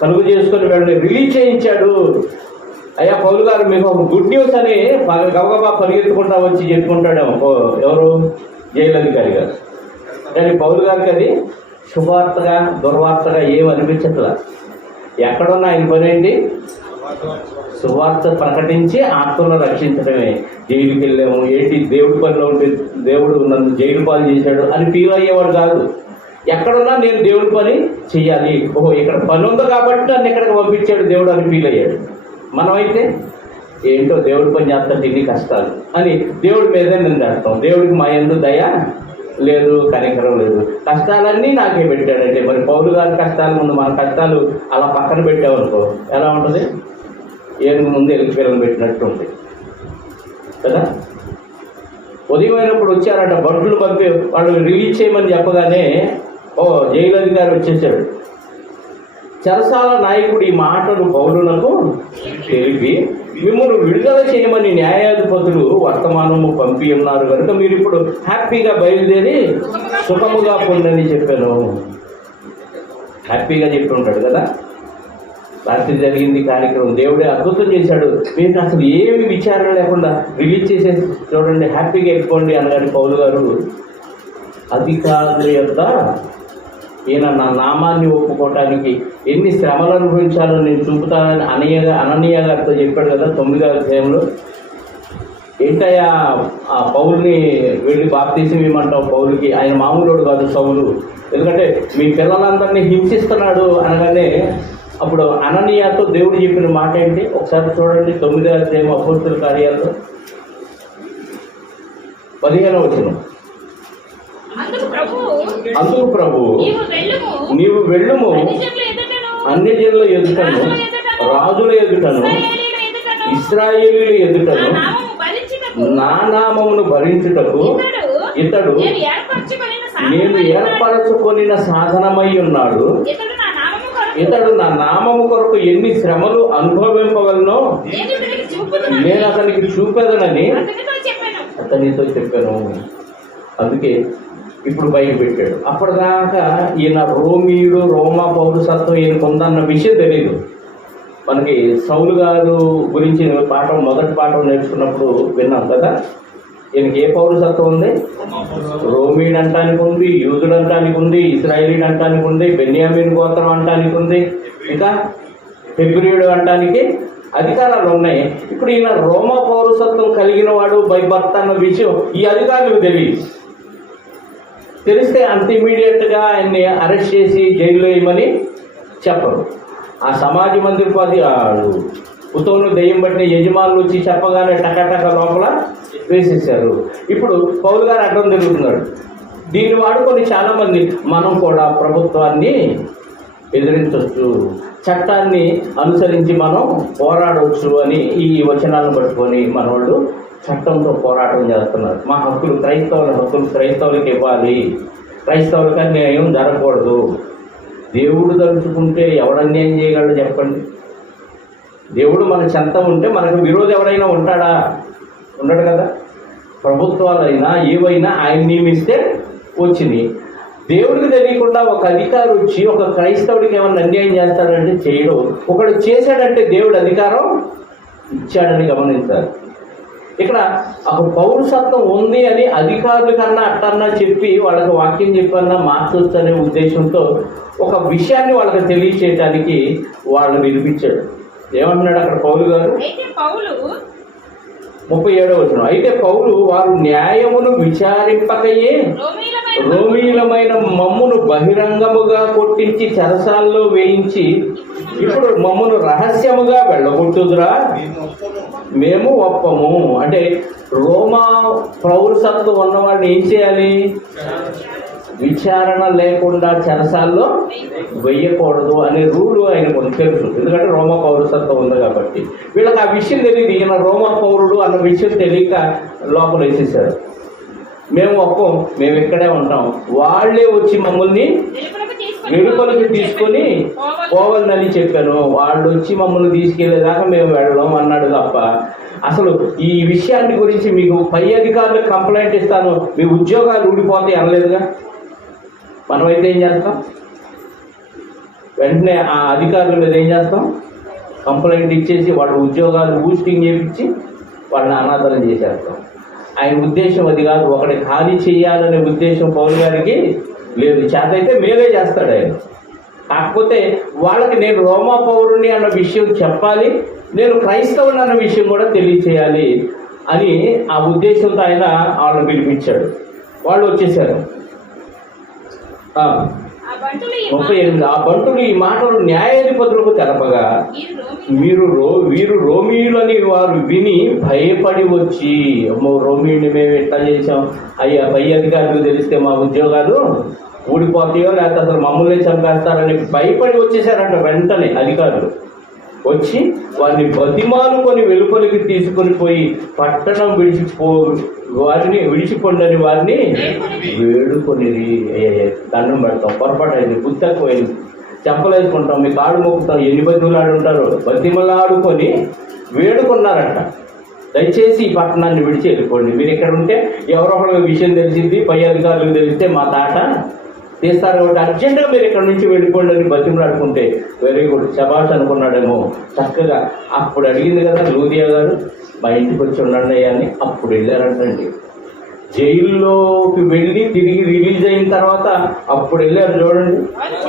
కలుగు చేసుకొని వెళ్ళి రిలీజ్ చేయించాడు. అయ్యా పౌలు గారు మీకు ఒక గుడ్ న్యూస్ అని గబగబా పరిగెత్తుకుంటా వచ్చి చెప్పుకుంటాడేమో ఎవరు? జైలు అధికారి గారు. కానీ పౌలు గారికి అది శుభవార్తగా దుర్వార్తగా ఏం అనిపించట్లా. ఎక్కడున్నా ఆయన పని ఏంటి? సువార్త ప్రకటించి ఆత్మలను రక్షించడమే. జైలుకి వెళ్ళాము ఏంటి, దేవుడి పనిలో ఉంటే దేవుడు నన్ను జైలు పాలు చేశాడు అని ఫీల్ అయ్యేవాడు కాదు. ఎక్కడున్నా నేను దేవుడి పని చెయ్యాలి, ఓహో ఇక్కడ పని ఉంది కాబట్టి నన్ను ఇక్కడికి పంపించాడు దేవుడు అని ఫీల్ అయ్యాడు. మనమైతే ఏంటో దేవుడి పని చేస్తాడు ఇన్ని కష్టాలు అని దేవుడి మీదే నిందేస్తాం. దేవుడికి మా యందు దయ లేదు, కనికరం లేదు, కష్టాలన్నీ నాకే పెట్టాడంటే మరి పౌలు గారి కష్టాల ముందు మన కష్టాలు అలా పక్కన పెట్టామనుకో ఎలా ఉంటుంది? ఏనుగు ముందు ఎలుగు పిల్లలు పెట్టినట్టు ఉంటుంది కదా. ఉదయం అయినప్పుడు వచ్చారట, బండ్లు పంపి వాళ్ళు రిలీజ్ చేయమని చెప్పగానే జైలు అధికారి వచ్చేసాడు. చెరసాల నాయకుడు ఈ మాటలు పౌలునకు తెలిపి మిమ్మల్ని విడుదల చేయమని న్యాయాధిపతులు వర్తమానము పంపి ఉన్నారు కనుక మీరు ఇప్పుడు హ్యాపీగా బయలుదేరి సుఖముగా పొందని చెప్పాను. హ్యాపీగా చెప్పి ఉంటాడు కదా. రాత్రి జరిగింది కార్యక్రమం, దేవుడే అద్భుతం చేశాడు, మీకు అసలు ఏమి విచారణ లేకుండా రిలీజ్ చేసేసి చూడండి, హ్యాపీగా వెళ్ళిపోండి అనగాని పౌలు గారు అధికారుల యొక్క ఈయన నా నామాన్ని ఒప్పుకోవటానికి ఎన్ని శ్రమలు అనుభవించాలో నేను చూపుతానని అననీయ గారితో చెప్పాడు కదా 9వ అధ్యాయంలో. ఏంటయ్యా ఆ పౌలుని వెళ్ళి బాప్తీసం ఇవ్వమంటావు? పౌలుకి ఆయన మామూలుడు కాదు సౌలు, ఎందుకంటే మీ పిల్లలందరినీ హింసిస్తున్నాడు అనగానే అప్పుడు అననీయాతో దేవుడు చెప్పిన మాట ఏంటి ఒకసారి చూడండి. 9వ అధ్యాయం అపోస్తలుల కార్యాల్లో 15వ వచనం. అందుకు ప్రభువు నీవు వెళ్ళుము, అన్ని జనుల ఎదుటను రాజుల ఎదుటను ఇశ్రాయేలీయుల ఎదుటను నా నామమును భరించుటకు ఇతడు నేను ఏర్పరచుకొనిన సాధనమై ఉన్నాడు. ఇతడు నా నామము కొరకు ఎన్ని శ్రమలు అనుభవింపవలనో నేను అతనికి చూపెదనని అతనితో చెప్పాను. అందుకే ఇప్పుడు బయట పెట్టాడు. అప్పటిదాకా ఈయన రోమీయుడు, రోమా పౌరసత్వం ఈయనకు ఉందన్న విషయం తెలియదు మనకి. సౌలు గారు గురించి పాఠం మొదటి పాఠం నేర్చుకున్నప్పుడు విన్నాం కదా. ఈయనకి ఏ పౌరసత్వం ఉంది? రోమీయుడు అంటానికి ఉంది, యూదుడు అంటానికి ఉంది, ఇశ్రాయేలీయుడు అంటానికి ఉంది, బెన్యామీన్ గోత్రం అంటానికి ఉంది, ఇంకా హెబ్రీయుడు అంటానికి అధికారాలు ఉన్నాయి. ఇప్పుడు ఈయన రోమా పౌరసత్వం కలిగిన వాడు బై బర్త్ అన్న విషయం ఈ అధికారులకు తెలిస్తే అంత ఇమీడియట్గా ఆయన్ని అరెస్ట్ చేసి జైల్లో వేయమని చెప్పరు. ఆ సమాజ మందిరపాది ఉత్తమును దెయ్యం పట్టిన యజమానులు వచ్చి చెప్పగానే టకటక లోపల వేసేసారు. ఇప్పుడు పౌలు గారు అడ్డం తిరుగుతున్నాడు. దీన్ని వాడుకొని చాలామంది మనం కూడా ప్రభుత్వాన్ని ఎదిరించవచ్చు, చట్టాన్ని అనుసరించి మనం పోరాడవచ్చు అని ఈ వచనాలను పట్టుకొని మనవాళ్ళు చట్టంతో పోరాటం చేస్తున్నారు. మా హక్కులు, క్రైస్తవుల హక్కులు క్రైస్తవులకు ఇవ్వాలి, క్రైస్తవులకు అన్యాయం జరగకూడదు. దేవుడు తలుచుకుంటే ఎవడు అన్యాయం చేయగలడు చెప్పండి? దేవుడు మన చెంత ఉంటే మనకు విరోధి ఎవరైనా ఉంటాడా? ఉండడు కదా. ప్రభుత్వాలైనా ఏవైనా ఆయన నియమిస్తే వచ్చినాయి. దేవుడికి తెలియకుండా ఒక అధికారి వచ్చి ఒక క్రైస్తవుడికి ఏమన్నా అన్యాయం చేస్తాడంటే చేయడం. ఒకడు చేశాడంటే దేవుడు అధికారం ఇచ్చాడని గమనించాలి. ఇక్కడ ఒక పౌరసత్వం ఉంది అని అధికారుల కన్నా అట్టన్నా చెప్పి వాళ్ళకి వాక్యం చెప్పన్నా మార్చొచ్చు అనే ఉద్దేశంతో ఒక విషయాన్ని వాళ్ళకి తెలియచేయటానికి వాళ్ళు వినిపించాడు. ఏమంటున్నాడు అక్కడ పౌలు గారు? 37వ వచనం. అయితే పౌలు వారు న్యాయమును విచారింపకయే రోమీయులమైన మమ్మును బహిరంగముగా కొట్టించి చెరసాల్లో వేయించి ఇప్పుడు మమ్మును రహస్యముగా వెళ్ళగొట్టుదురా? మేము ఒప్పము. అంటే రోమా పౌరసత్వం ఉన్నవాడిని ఏం చేయాలి? విచారణ లేకుండా చెరసాల్లో వెయ్యకూడదు అనే రూలు ఆయనకు తెలుసు. ఎందుకంటే రోమా పౌరసత్వం ఉంది కాబట్టి. వీళ్ళకి ఆ విషయం తెలియదు. ఈయన రోమా పౌరుడు అన్న విషయం తెలియక లోపల వేసేసారు. మేము ఒప్పం, మేము ఇక్కడే ఉంటాం, వాళ్ళే వచ్చి మమ్మల్ని వెలుపలికి తీసుకొని పోవాలని చెప్పాను, వాళ్ళు వచ్చి మమ్మల్ని తీసుకెళ్లేదాకా మేము వెళ్ళడం అన్నాడు తప్ప అసలు ఈ విషయాన్ని గురించి మీకు పై అధికారులకు కంప్లైంట్ ఇస్తాను, మీ ఉద్యోగాలు ఊడిపోతాయి అనలేదుగా. మనమైతే ఏం చేస్తాం? వెంటనే ఆ అధికారుల మీద ఏం చేస్తాం? కంప్లైంట్ ఇచ్చేసి వాళ్ళ ఉద్యోగాలు బూస్టింగ్ చేయించి వాళ్ళని అనాదరణ చేసేస్తాం. ఆయన ఉద్దేశం అది కాదు. ఒకటి ఖాళీ చేయాలనే ఉద్దేశం పౌలు గారికి లేదు. చేతైతే మేలే చేస్తాడు ఆయన. కాకపోతే వాళ్ళకి నేను రోమా పౌరుని అన్న విషయం చెప్పాలి, నేను క్రైస్తవుని అన్న విషయం కూడా తెలియచేయాలి అని ఆ ఉద్దేశంతో ఆయన వాళ్ళని పిలిపించాడు. వాళ్ళు వచ్చేసారు. 38. ఆ బంటులు ఈ మాటలు న్యాయాధిపతులకు తెలపగా వీరు రోమీయులని వారు విని భయపడి వచ్చి, అమ్మో రోమీయుని మేము ఎట్లా చేసాం, అయ్యా పై అధికారులకు తెలిస్తే మా ఉద్యోగాలు ఊడిపోతాయో లేకపోతే అసలు మమ్మల్ని చంపేస్తారని భయపడి వచ్చేసారంట. వెంటనే అధికారులు వచ్చి వారిని బతిమాలుకొని వెలుపలికి తీసుకొని పోయి పట్టణం వారిని విడిచిపోండని వారిని వేడుకొని దండం పెడతాం. పొరపాటు అయింది, గుర్తక్కుపోయింది, చెప్పలేసుకుంటాం, మీ కాడు మొక్కుతాం, ఎన్ని బతిమలాడు ఉంటారో బతిమలాడుకొని వేడుకున్నారంట. దయచేసి ఈ పట్టణాన్ని విడిచి వెళ్ళిపోండి, మీరు ఇక్కడ ఉంటే ఎవరో ఒకరికి విషయం తెలిసింది, పై అధికారులకు తెలిస్తే మా తాట తీస్తారు కాబట్టి అర్జెంటుగా మీరు ఇక్కడ నుంచి వెళ్ళిపోండి అని బతిమలాడుకుంటే వెరీ గుడ్ శబాష్ అనుకున్నాడేమో. చక్కగా అప్పుడు అడిగింది కదా లూదియా గారు, మా ఇంటికి వచ్చి ఉండండి అని. అప్పుడు వెళ్ళారంటండి. జైల్లోకి వెళ్ళి తిరిగి రిలీజ్ అయిన తర్వాత అప్పుడు వెళ్ళారు చూడండి.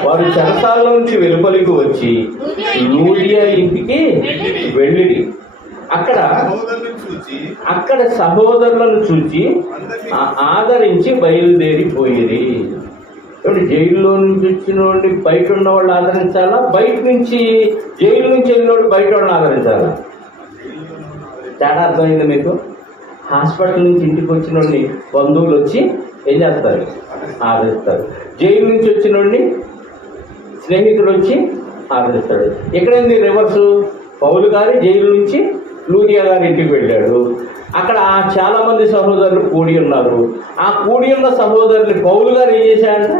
వారు చెరసాల నుంచి వెలుపలికి వచ్చి లూదియా ఇంటికి వెళ్ళి అక్కడ సహోదరులను చూచి ఆదరించి బయలుదేరిపోయిరి. జైల్లో నుంచి వచ్చిన వాడిని బయట ఉన్న వాళ్ళు ఆదరించాలా, బయట నుంచి జైలు నుంచి వెళ్ళినోడు బయట వాళ్ళని ఆదరించాలా? తేడా అర్థమైంది మీకు? హాస్పిటల్ నుంచి ఇంటికి వచ్చిన వాడిని బంధువులు వచ్చి ఏం చేస్తారు? ఆదరిస్తారు. జైలు నుంచి వచ్చిన వాడిని స్నేహితుడు వచ్చి ఆదరిస్తాడు. ఎక్కడైంది రివర్సు? పౌలు గారి జైలు నుంచి లూదియా గారి ఇంటికి వెళ్ళాడు. అక్కడ చాలా మంది సహోదరులు కూడి ఉన్నారు. ఆ కూడి ఉన్న సహోదరుని పౌలు గారు ఏం చేశాడంటే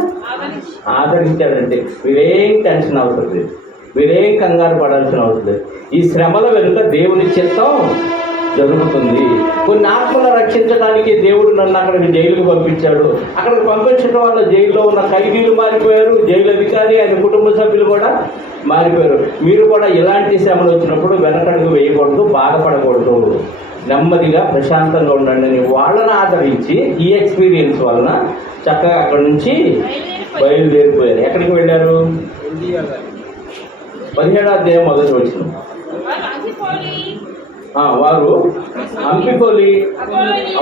ఆదరించాడంటే. మీరేం టెన్షన్ అవసరం లేదు, మీరేం కంగారు పడాల్సిన అవసరం లేదు. ఈ శ్రమల వెనుక దేవుని చిత్తం జరుగుతుంది. కొన్ని ఆత్మలను రక్షించడానికి దేవుడు నన్ను అక్కడికి జైలుకు పంపించాడు. అక్కడికి పంపించడం వల్ల జైల్లో ఉన్న ఖైదీలు మారిపోయారు, జైలు అధికారి ఆయన కుటుంబ సభ్యులు కూడా మారిపోయారు. మీరు కూడా ఇలాంటి శ్రమలు వచ్చినప్పుడు వెనకడుగు వేయకూడదు, బాధపడకూడదు. నెమ్మదిగా ప్రశాంతంగా ఉండండి అని వాళ్ళని ఆదరించి ఈ ఎక్స్పీరియన్స్ వలన చక్కగా అక్కడి నుంచి బయలుదేరిపోయారు. ఎక్కడికి వెళ్ళారు? 17వ అధ్యాయం మొదటి వచనం. వారు అంఫిపోలి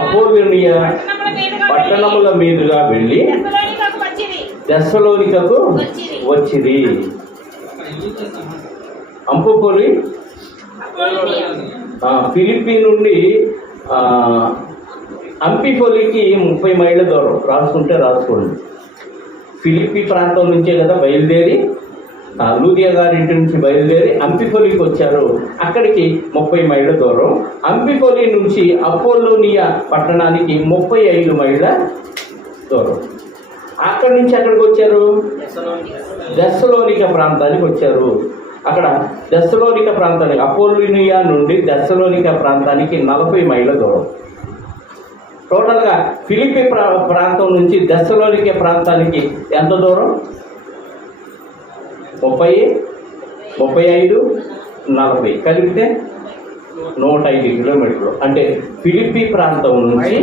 అపోలోనియ పట్టణముల మీదుగా వెళ్ళి తెస్సలోనికకు వచ్చిరి. అంఫిపోలి ఫిలిప్పీ నుండి అంఫిపోలికి 30 మైళ్ళ దూరం. రాసుకుంటే రాసుకోండి. ఫిలిప్పీ ప్రాంతం నుంచే కదా బయలుదేరి లూదియా గారి ఇంటి నుంచి బయలుదేరి అంఫిపోలికి వచ్చారు. అక్కడికి 30 మైళ్ళ దూరం. అంఫిపోలి నుంచి అపోలోనియా పట్టణానికి 35 మైళ్ళ దూరం. అక్కడి నుంచి ఎక్కడికి వచ్చారు? తెస్సలోనిక ప్రాంతానికి వచ్చారు. అక్కడ తెస్సలోనిక ప్రాంతానికి అపోలోనియా నుండి తెస్సలోనిక ప్రాంతానికి 40 మైళ్ళ దూరం. టోటల్గా ఫిలిప్పీ ప్రాంతం నుంచి తెస్సలోనిక ప్రాంతానికి ఎంత దూరం? 30, 35, 40 కలిపితే 105 కిలోమీటర్లు. అంటే ఫిలిప్పీ ప్రాంతం నుంచి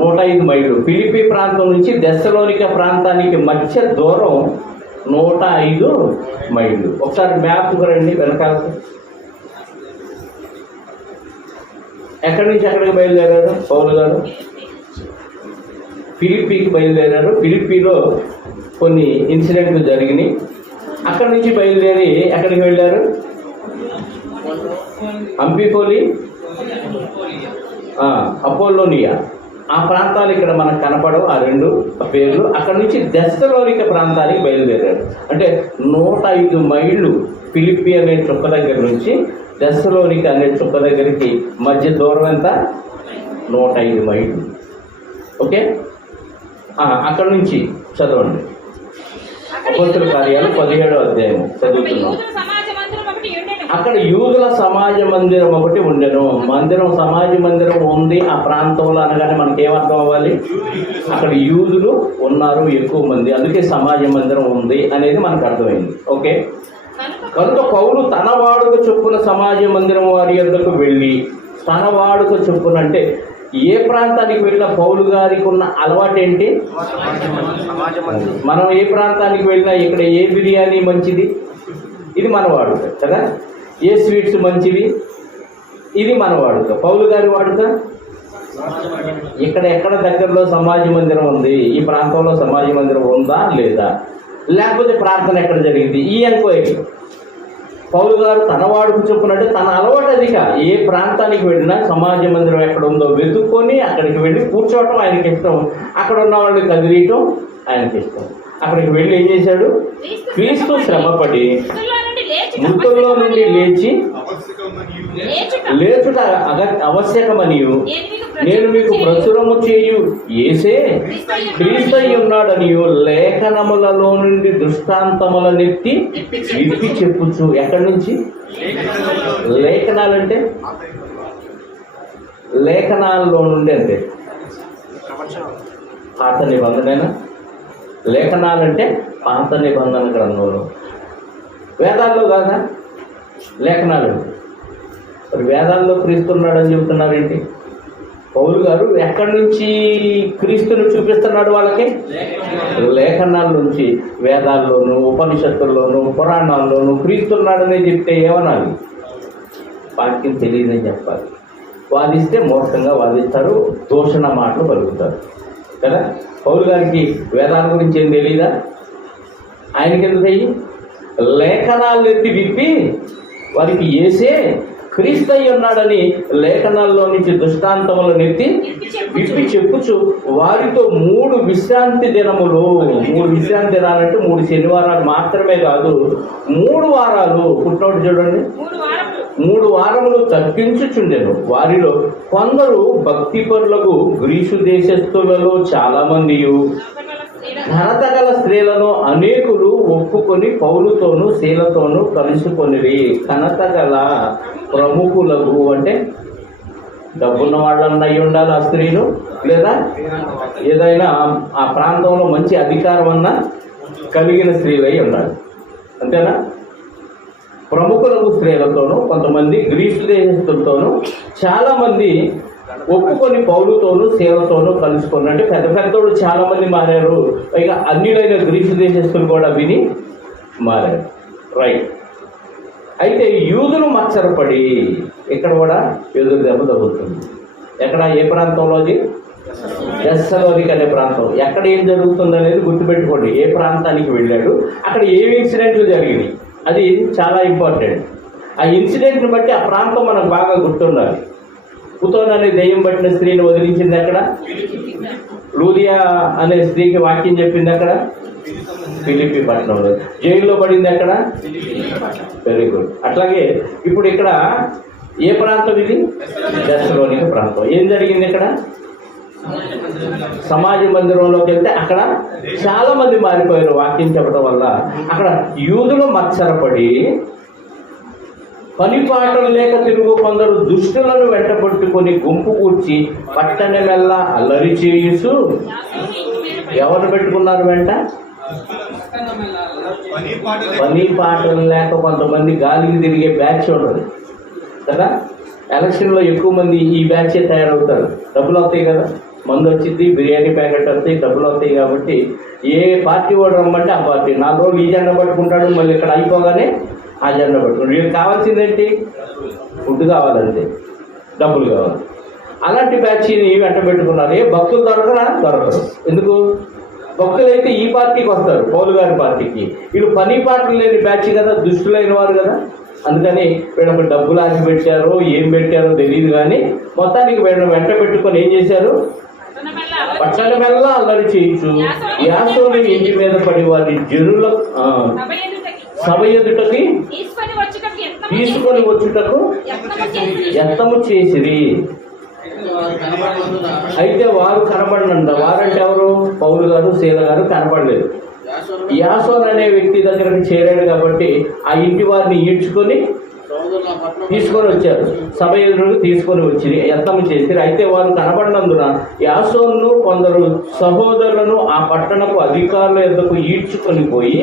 105 మైళ్ళు. ఫిలిప్పీ ప్రాంతం నుంచి తెస్సలోనిక ప్రాంతానికి మధ్య దూరం 105 మైళ్ళు. ఒకసారి మ్యాప్కు రండి వెనకాల. ఎక్కడి నుంచి ఎక్కడికి బయలుదేరారు పౌలు గారు? ఫిలిప్పీకి బయలుదేరారు. ఫిలిప్పీలో కొన్ని ఇన్సిడెంట్లు జరిగినాయి. అక్కడి నుంచి బయలుదేరి ఎక్కడికి వెళ్ళారు? అంఫిపోలి, అపోలోనియా. ఆ ప్రాంతాలు ఇక్కడ మనకు కనపడవు, ఆ 2 పేర్లు. అక్కడ నుంచి తెస్సలోనిక ప్రాంతానికి బయలుదేరారు. అంటే 105 మైళ్ళు ఫిలిప్పీ అనే చుక్క దగ్గర నుంచి తెస్సలోనిక అనే చుక్క దగ్గరికి మధ్య దూరం ఎంత? 105 మైళ్ళు. ఓకే, అక్కడ నుంచి చదవండి. అపోస్తలుల కార్యాలు 17వ అధ్యాయం చదువుతున్నాం. అక్కడ యూదుల సమాజ మందిరం ఒకటి ఉండెను. సమాజ మందిరం ఉంది ఆ ప్రాంతంలో అనగానే మనకి ఏమర్థం అవ్వాలి? అక్కడ యూదులు ఉన్నారు ఎక్కువ మంది, అందుకే సమాజ మందిరం ఉంది అనేది మనకు అర్థమైంది. ఓకే, కనుక పౌలు తన వాడుక చొప్పున సమాజ మందిరం వారి యొద్దకు వెళ్ళి, తన వాడుక చొప్పున అంటే ఏ ప్రాంతానికి వెళ్ళినా పౌలు గారికి ఉన్న అలవాటు ఏంటి? మనం ఏ ప్రాంతానికి వెళ్ళినా ఇక్కడ ఏ బిర్యానీ మంచిది, ఇది మన వాడుక కదా. ఏ స్వీట్స్ మంచిది, ఇది మన వాడుక. పౌలు గారి వాడుక ఇక్కడ ఎక్కడ దగ్గరలో సమాజ మందిరం ఉంది, ఈ ప్రాంతంలో సమాజ మందిరం ఉందా లేదా, లేకపోతే ప్రార్థన ఎక్కడ జరిగింది, ఈ ఎంక్వైరీ. పౌలు గారు తన వాడుకు చెప్పినట్టు తన అలవాటు అదిక ఏ ప్రాంతానికి వెళ్ళినా సమాజ మందిరం ఎక్కడ ఉందో వెతుక్కొని అక్కడికి వెళ్ళి కూర్చోవటం ఆయనకి ఇష్టం. అక్కడ ఉన్న వాళ్ళని కదిలియటం ఆయనకి ఇష్టం. అక్కడికి వెళ్ళి ఏం చేశాడు? క్రీస్తు శ్రమపడి మృతుల్లో నుండి లేచుట ఆవశ్యకమనియు, నేను మీకు ప్రచురము చేయు యేసే క్రీస్తయి ఉన్నాడనియు లేఖనములలో నుండి దృష్టాంతములనెత్తి విప్పి చెప్పుచు. ఎక్కడి నుంచి? లేఖనాలంటే లేఖనాల్లో నుండి అంటే పాత నిబంధన. లేఖనాలంటే పాత నిబంధన గ్రంథంలో, వేదాల్లో కాదా లేఖనాలు. మరి వేదాల్లో క్రీస్తున్నాడని చెబుతున్నారేంటి? పౌలు గారు ఎక్కడి నుంచి క్రీస్తుని చూపిస్తున్నాడు వాళ్ళకి? లేఖనాల నుంచి, వేదాల్లోనూ ఉపనిషత్తుల్లోనూ పురాణాల్లోనూ క్రీస్తున్నాడని చెప్తే ఏమనాలి? వాక్యం తెలియదని చెప్పాలి. వాదిస్తే మూర్ఖంగా వాదిస్తారు, దూషణ మాటలు పలుకుతారు కదా. పౌలు గారికి వేదాల గురించి ఏం తెలియదా? ఆయనకి ఎందుకు అయ్యి లేఖనాలు ఎత్తి విప్పి వారికి యేసే క్రీస్తు అయి ఉన్నాడని లేఖనాల్లో నుంచి దృష్టాంతములను ఎత్తి విప్పి చెప్పుచు వారితో 3 విశ్రాంతి దినములు, 3 విశ్రాంతి దినాలంటే 3 శనివారాలు మాత్రమే కాదు, 3 వారాలు పుట్టినోడు చూడండి, 3 వారములు తగ్గించుచుండెను. వారిలో కొందరు భక్తిపరులకు గ్రీసు దేశస్థులలో చాలా మంది ఘనత గల స్త్రీలను అనేకులు ఒప్పుకొని పౌలుతోనూ శీలతోనూ కలుసుకొనిరి. ఘనత గల ప్రముఖులకు అంటే డబ్బున్న వాళ్ళన్న అయి ఉండాలి ఆ స్త్రీలు, లేదా ఏదైనా ఆ ప్రాంతంలో మంచి అధికారం అన్నా కలిగిన స్త్రీలు అయి ఉండాలి, అంతేనా? ప్రముఖులకు స్త్రీలతోనూ కొంతమంది గ్రీసు దేశస్తులతోనూ చాలా మంది ఒప్పుకొని పౌలుతోనూ శీలతోనూ కలుసుకొని, అంటే పెద్ద పెద్దోడు చాలా మంది మారారు, ఇక అన్యులైన గ్రీసు దేశస్తులు కూడా విని మారారు. రైట్. అయితే యూదులు మత్సరపడి, ఇక్కడ కూడా యూదుల దెబ్బ తగ్గుతుంది. ఎక్కడ, ఏ ప్రాంతంలో? అది తెస్సలోనిక అనే ప్రాంతం. ఎక్కడ ఏం జరుగుతుంది అనేది గుర్తుపెట్టుకోండి. ఏ ప్రాంతానికి వెళ్ళాడు, అక్కడ ఏమి ఇన్సిడెంట్లు జరిగినాయి, అది చాలా ఇంపార్టెంట్. ఆ ఇన్సిడెంట్ని బట్టి ఆ ప్రాంతం మనకు బాగా గుర్తుండాలి. పుతోన్ అనే దెయ్యం పట్టిన స్త్రీని వదిలించింది అక్కడ, లూదియా అనే స్త్రీకి వాక్యం చెప్పింది అక్కడ ఫిలిప్పి పట్టణంలో, జైల్లో పడింది అక్కడ. Very good. అట్లాగే ఇప్పుడు ఇక్కడ ఏ ప్రాంతం ఇది? తెస్సలోనిక ప్రాంతం. ఏం జరిగింది ఇక్కడ? సమాజ మందిరంలోకి వెళ్తే అక్కడ చాలా మంది మారిపోయారు వాక్యం చెప్పడం వల్ల. అక్కడ యూదులు మత్సరపడి పనిపాటలు లేక తిరుగు కొందరు దుష్టులను వెంటబట్టుకొని గుంపు కూర్చి పట్టణమెల్లా అల్లరి చేయుచు. ఎవరు పెట్టుకున్నారు వెంట? పని పాటలు లేక కొంతమంది గాలికి తిరిగే బ్యాచ్ ఉంటుంది కదా. ఎలక్షన్లో ఎక్కువ మంది ఈ బ్యాచే తయారవుతారు. డబ్బులు అవుతాయి కదా, మందు వచ్చింది, బిర్యానీ ప్యాకెట్ వస్తాయి, డబ్బులు అవుతాయి. కాబట్టి ఏ పార్టీ వాడు రమ్మంటే ఆ పార్టీ 4 రోజులు ఈ జెండా పట్టుకుంటాడు, మళ్ళీ ఇక్కడ అయిపోగానే ఆ జెండా పట్టుకుంటాడు. వీళ్ళకి కావాల్సిందేంటి? ఫుడ్ కావాలంటే, డబ్బులు కావాలి. అలాంటి బ్యాచ్ని వెంట పెట్టుకున్నారు. ఏ భక్తులు దొరకరు. ఎందుకు? భక్తులైతే ఈ పార్టీకి వస్తారు, పౌలు గారి పార్టీకి. వీళ్ళు పని పాటలు లేని బ్యాచ్ కదా, దుష్టులైన వారు కదా. అందుకని వీళ్ళకి డబ్బులు ఆశ పెట్టారో ఏం పెట్టారో తెలియదు, కానీ మొత్తానికి వీళ్ళని వెంట పెట్టుకొని ఏం చేశారు? పట్టణమెల్లా అల్లరి చేయొచ్చు. యాసోని ఇంటి మీద పడి వారి జనుల సభ ఎదుటకి తీసుకొని వచ్చుటకు యత్నము చేసిరి. అయితే వారు కనబడినంట. వారంటే ఎవరు? పౌలు గారు, శీల గారు కనబడలేదు. యాసోన్ అనే వ్యక్తి దగ్గరకు చేరాడు కాబట్టి ఆ ఇంటి వారిని ఈడ్చుకొని తీసుకొని వచ్చారు, సభ ఎదురు తీసుకొని వచ్చి యత్నం చేసిరి. అయితే వారు కనబడినందున యాసోన్ను కొందరు సహోదరులను ఆ పట్టణపు అధికారుల యొద్దకు ఈడ్చుకొని పోయి,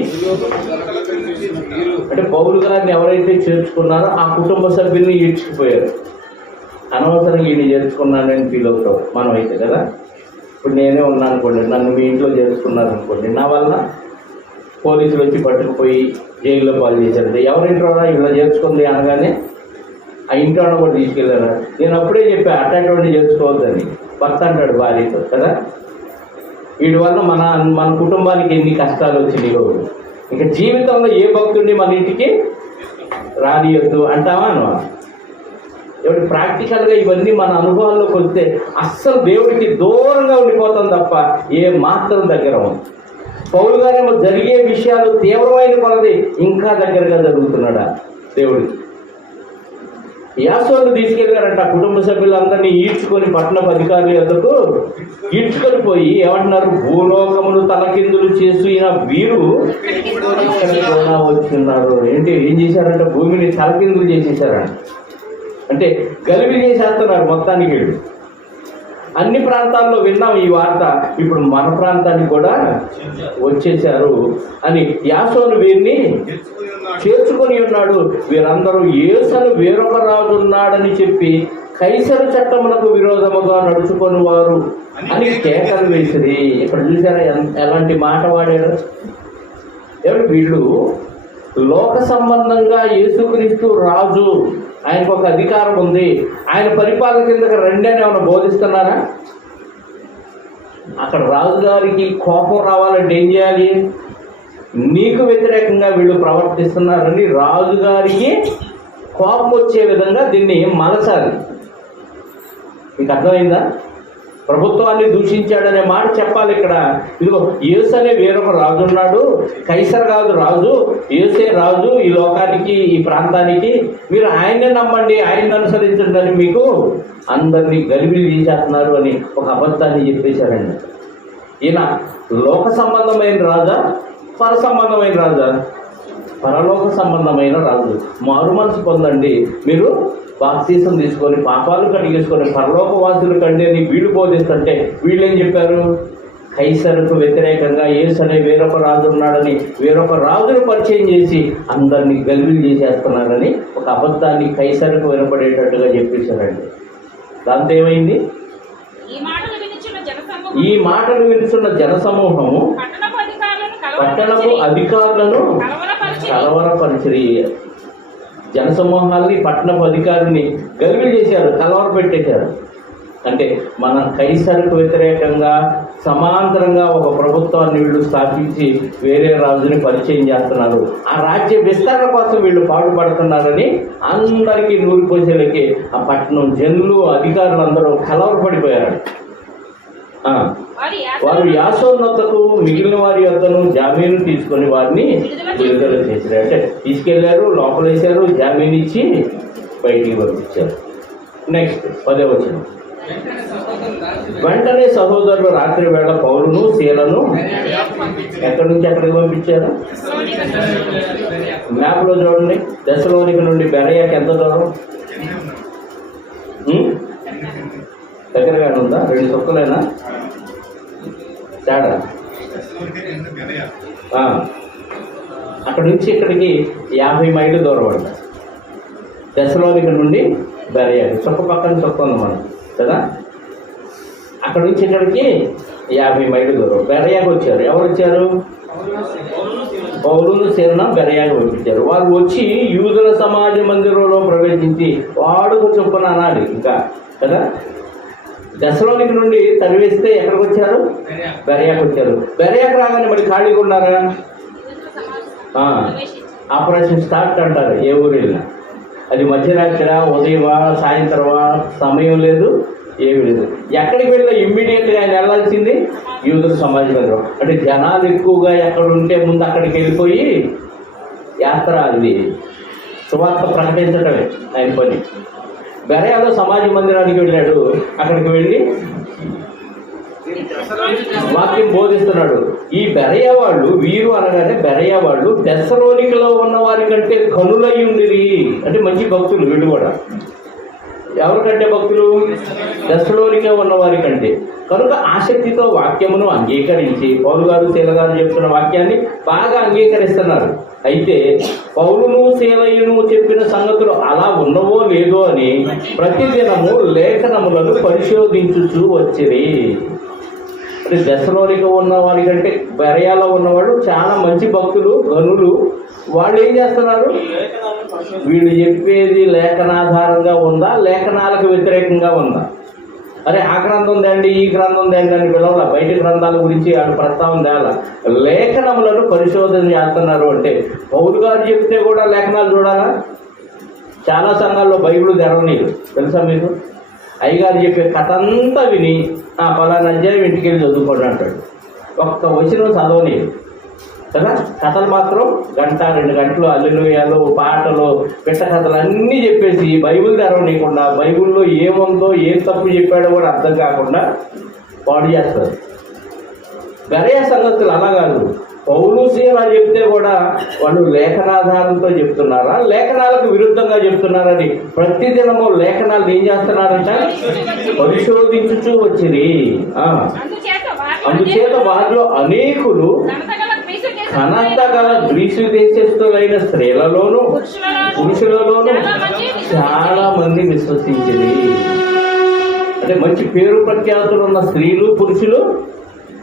అంటే పౌలు గారిని ఎవరైతే చేర్చుకున్నారో ఆ కుటుంబ సభ్యుల్ని ఈడ్చుకుపోయారు. అనవసరంగా ఈయన చేర్చుకున్నానని ఫీల్ అవుతావు మనం అయితే కదా. ఇప్పుడు నేనే ఉన్నాను అనుకోండి, నన్ను మీ ఇంట్లో చేర్చుకున్నారు అనుకోండి, నా వల్ల పోలీసులు వచ్చి పట్టుకుపోయి జైల్లో పాలు చేశారు. ఎవరింట్లో ఇలా చేర్చుకుంది అనగానే ఆ ఇంట్లో కూడా తీసుకెళ్ళారు. నేను అప్పుడే చెప్పా అట్లాంటి చేర్చుకోవద్దని. భర్త అంటాడు భార్యతో కదా, వీడి వల్ల మన కుటుంబానికి ఎన్ని కష్టాలు వచ్చినాయో. ఇంకా జీవితంలో ఏ భక్తుడిని మన ఇంటికి రానియొద్దు అంటావా అను. ఎవరి ప్రాక్టికల్గా ఇవన్నీ మన అనుభవాల్లోకి వస్తే అస్సలు దేవుడికి దూరంగా ఉండిపోతాం తప్ప ఏ మాత్రం దగ్గర ఉంది. పౌలు గారేమో జరిగే విషయాలు తీవ్రమైన కొలది ఇంకా దగ్గరగా జరుగుతున్నాడా దేవుడికి. యాసోను తీసుకెళ్ళారంట కుటుంబ సభ్యులందరినీ ఈడ్చుకొని పట్టణపు అధికారుల యొద్దకు ఈడ్చుకొని పోయి ఏమంటున్నారు? భూలోకమును తలకిందులు చేసిన వీరు ఇక్కడ వచ్చిన్నారు. ఏంటి ఏం చేశారంట? భూమిని తలకిందులు చేసేసారంట. అంటే గలిబి చేసేస్తున్నారు మొత్తానికి. వీళ్ళు అన్ని ప్రాంతాల్లో విన్నాం ఈ వార్త, ఇప్పుడు మన ప్రాంతానికి కూడా వచ్చేసారు అని. యాసోను వీరిని చేర్చుకొని ఉన్నాడు. వీరందరూ యేసును వేరొక రాజు ఉన్నాడని చెప్పి కైసరు చట్టమునకు విరోధముగా నడుచుకొని వారు అని కేకలు వేసిరి. ఇక్కడ చూసారా ఎలాంటి మాట వాడారు? ఎవరు వీళ్ళు? లోక సంబంధంగా యేసుక్రీస్తు రాజు, ఆయనకు ఒక అధికారం ఉంది, ఆయన పరిపాలన కిందకి రండి అని ఏమైనా బోధిస్తున్నారా? అక్కడ రాజుగారికి కోపం రావాలంటే ఏం చేయాలి? నీకు వ్యతిరేకంగా వీళ్ళు ప్రవర్తిస్తున్నారని రాజుగారికి కోపం వచ్చే విధంగా దీన్ని మలచాలి. మీకు అర్థమైందా? ప్రభుత్వాన్ని దూషించాడనే మాట చెప్పాలి ఇక్కడ. ఇదిగో యేసు అనే వేరొక రాజు ఉన్నాడు, కైసర్ కాదు రాజు, యేసే రాజు ఈ లోకానికి, ఈ ప్రాంతానికి, మీరు ఆయన్నే నమ్మండి, ఆయన్ని అనుసరించండి అని మీకు అందరినీ గలిబిలి తీసేస్తున్నారు అని ఒక అబద్ధాన్ని చెప్పేశారండి. ఈయన లోక సంబంధమైన రాజా, పర సంబంధమైన రాజా? పరలోక సంబంధమైన రాజు. మారు మనసు పొందండి, మీరు బాప్తీసం తీసుకొని పాపాలు కడిగేసుకొని పరలోకవాసులు కండి అని వీళ్ళు బోధిస్తుంటే వీళ్ళేం చెప్పారు? కైసరుకు వ్యతిరేకంగా యేసు అనే వేరొక రాజు ఉన్నాడని వేరొక రాజును పరిచయం చేసి అందరినీ గలిబిలి చేసేస్తున్నారని ఒక అబద్ధాన్ని కైసరుకు వినపడేటట్టుగా చెప్పేశారండి. దాంతో ఏమైంది? ఈ మాటలు వినుచున్న జనసమూహము పట్టణపు అధికారులను కలవరపరిచి, జనసమూహాల్ని పట్టణపు అధికారిని గలిబిలి చేశారు, కలవర పెట్టేశారు. అంటే మన కైసరుకు వ్యతిరేకంగా సమాంతరంగా ఒక ప్రభుత్వాన్ని వీళ్ళు స్థాపించి వేరే రాజుని పరిచయం చేస్తున్నారు, ఆ రాజ్య విస్తరణ కోసం వీళ్ళు పాటుపడుతున్నారని అందరికీ నూరిపోసేలకి ఆ పట్టణం జనులు, అధికారులు అందరూ కలవరపడిపోయారు. వారు యాసోన్నతకు మిగిలిన వారి యొద్దను జామీను తీసుకొని వారిని విడుదల చేశారు. అంటే తీసుకెళ్లారు, లోపలేశారు, జామీన్ ఇచ్చి బయటికి పంపించారు. నెక్స్ట్ 10వ వచనం. వెంటనే సహోదరులు రాత్రి వేళ పౌలును శీలను ఎక్కడి నుంచి ఎక్కడికి పంపించారు? మ్యాప్లో చూడండి, దెస్సలోనిక నుండి బెరయాకి ఎంత దూరం? దగ్గరగానే ఉందా? 2 చుక్కలేనా తేడా? అక్కడ నుంచి ఇక్కడికి 50 మైళ్ళు దూరం అంట. దెస్సలోనిక నుండి బెరయాకి చుక్క పక్కన చుక్క ఉంది మనం కదా. అక్కడ నుంచి ఇక్కడికి 50 మైళ్ళు దూరం. బెరయాకి వచ్చారు. ఎవరు వచ్చారు? పౌలును శీలను బెరయాకి పంపించారు. వారు వచ్చి యూదుల సమాజ మందిరంలో ప్రవేశించి వాడుకు చొప్పున అనాలి ఇంకా కదా. దెస్సలోనిక నుండి తరివేస్తే ఎక్కడికి వచ్చారు? బెరయాకి వచ్చారు. బెరయాకి రాగానే మరి ఖాళీగా ఉన్నారా? ఆపరేషన్ స్టార్ట్ అంటారు. ఏ ఊరు వెళ్ళినా అది మధ్యరాత్రి, ఉదయమా, సాయంత్రమా, సమయం లేదు, ఏమి లేదు. ఎక్కడికి వెళ్ళినా ఇమ్మీడియట్గా ఆయన వెళ్ళాల్సింది యూదుల సమాజ మందిరం. అంటే జనాలు ఎక్కువగా ఎక్కడ ఉంటే ముందు అక్కడికి వెళ్ళిపోయి యాత్ర, అది సువార్త ప్రకటించటమే ఆయన పని. బెరయాలో సమాజ మందిరానికి వెళ్ళాడు. అక్కడికి వెళ్ళి వాక్యం బోధిస్తున్నాడు. ఈ బెరయా వాళ్ళు, వీరు అనగానే బెరయా వాళ్ళు దెస్సలోనికలో ఉన్న వారి కంటే కనులై ఉండిరి. అంటే మంచి భక్తులు వీళ్ళు కూడా. ఎవరికంటే భక్తులు? దెస్సలోనిక ఉన్న వారి కంటే. కనుక ఆసక్తితో వాక్యమును అంగీకరించి పౌలు గారు, శీల గారు చెప్తున్న వాక్యాన్ని బాగా అంగీకరిస్తున్నారు. అయితే పౌలును శీలయును చెప్పిన సంగతులు అలా ఉన్నవో లేదో అని ప్రతిదినము లేఖనములను పరిశోధించుచూ వచ్చిరి. అంటే దెస్సలోనిక ఉన్న వారి కంటే బెరయాలో ఉన్నవాళ్ళు చాలా మంచి భక్తులు, గనులు. వాళ్ళు ఏం చేస్తున్నారు? వీళ్ళు చెప్పేది లేఖనాధారంగా ఉందా, లేఖనాలకు వ్యతిరేకంగా ఉందా? అరే ఆ గ్రంథం తేండి, ఈ గ్రంథం తేండి అని పిలవాల. బయట గ్రంథాల గురించి వాళ్ళు ప్రస్తావన తేలా. లేఖనములను పరిశోధన చేస్తున్నారు. అంటే పౌలు గారు చెప్తే కూడా లేఖనాలు చూడాలా? చాలా సంఘాల్లో బైబిల్ తెరవనీరు, తెలుసా మీకు? అయ్యగారు చెప్పే కథ అంతా విని పలానా అధ్యాయం ఇంటికి వెళ్ళి చదువుకోండి అంటాడు. ఒక్క వచనం చదవనీరు కదా. కథలు మాత్రం 1-2 గంటలు హల్లెలూయాలు, పాటలు, పిట్ట కథలు అన్నీ చెప్పేసి బైబిల్ తెరవనీయకుండా, బైబిల్లో ఏముందో ఏం తప్పు చెప్పాడో కూడా అర్థం కాకుండా పాడు చేస్తారు. బెరయా సంగతులు అలా కాదు. పౌలు శీల చెప్తే కూడా వాళ్ళు లేఖనాధారంతో చెప్తున్నారా, లేఖనాలకు విరుద్ధంగా చెప్తున్నారని ప్రతిదినము లేఖనాలు ఏం చేస్తున్నారంట? పరిశోధించుచూ వచ్చిరి. అందుచేత వారిలో అనేకులు ఘనతగల గ్రీసు దేశస్థులైన స్త్రీలలోను పురుషులలోను చాలా మంది విశ్వసించింది. అంటే మంచి పేరు ప్రఖ్యాతులు ఉన్న స్త్రీలు, పురుషులు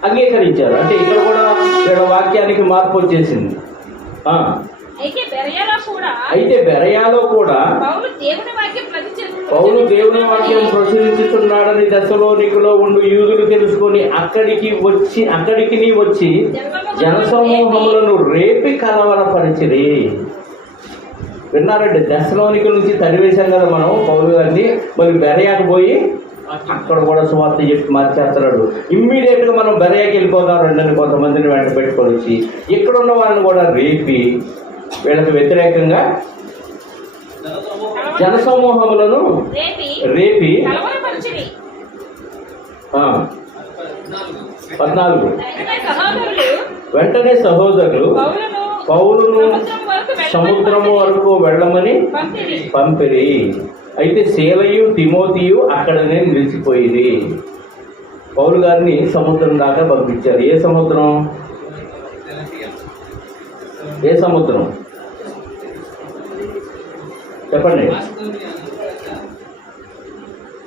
అంగీకరించారు. అంటే ఇక్కడ కూడా వీళ్ళ వాక్యానికి మార్పు వచ్చేసింది. అయితే బెరయాలో కూడా పౌలు దేవుని వాక్యం ప్రచురించుతున్నాడని దశలోనికలో ఉండు యూదులు తెలుసుకొని అక్కడికి వచ్చి జనసమూహములను రేపి కలవరపరిచిరి. విన్నారండి, దశలోనిక నుంచి తరివేశాం కదా మనం పౌలు గారిని. మరి బెరయాకు పోయి అక్కడ కూడా సువార్త చెప్పి మార్చేస్తున్నాడు. ఇమ్మీడియట్గా మనం బెరయాకి వెళ్ళిపోతాం రెండని కొంతమందిని వెంట పెట్టుకొని వచ్చి ఇక్కడ ఉన్న వాళ్ళని కూడా రేపి వీళ్ళకి వ్యతిరేకంగా జనసమూహములను రేపి 14 వెంటనే సహోదరులు పౌలును సముద్రము వరకు వెళ్ళమని పంపిరి. అయితే శీలయు తిమోతియు అక్కడనే నిలిచిపోయింది. పౌలు గారిని సముద్రం దాకా పంపించారు. ఏ సముద్రం? చెప్పండి.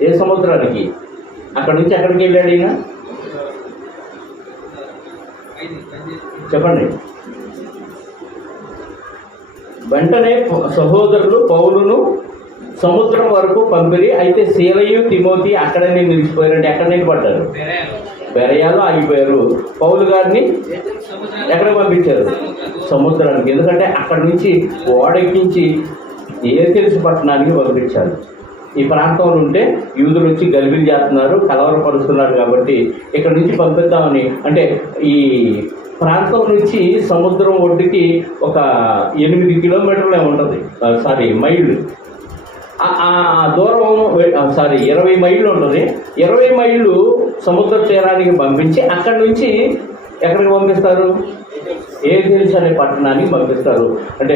ఏ సముద్రానికి? అక్కడ నుంచి ఎక్కడికి వెళ్ళాడు ఈయన? చెప్పండి. వెంటనే సహోదరులు పౌలును సముద్రం వరకు పంపిరి. అయితే శీలయు తిమోతి అక్కడనే నిలిచిపోయారంటే ఎక్కడ నిలబడ్డారు? బెరయాలో ఆగిపోయారు. పౌలు గారిని ఎక్కడ పంపించారు? సముద్రానికి. ఎందుకంటే అక్కడి నుంచి ఓడెక్కించి ఏథెన్సు పట్టణానికి పంపించారు. ఈ ప్రాంతంలో ఉంటే యూదులు వచ్చి గలిబిలి చేస్తున్నారు, కలవరపరుస్తున్నారు కాబట్టి ఇక్కడ నుంచి పంపిద్దామని. అంటే ఈ ప్రాంతం నుంచి సముద్రం ఒడ్డుకి ఒక 8 కిలోమీటర్లే ఉంటుంది, మైళ్ళు. ఆ దూరం 20 మైళ్ళు ఉంటుంది. 20 మైళ్ళు సముద్ర తీరానికి పంపించి అక్కడి నుంచి ఎక్కడికి పంపిస్తారు? ఏథెన్స్ అనే పట్టణానికి పంపిస్తారు. అంటే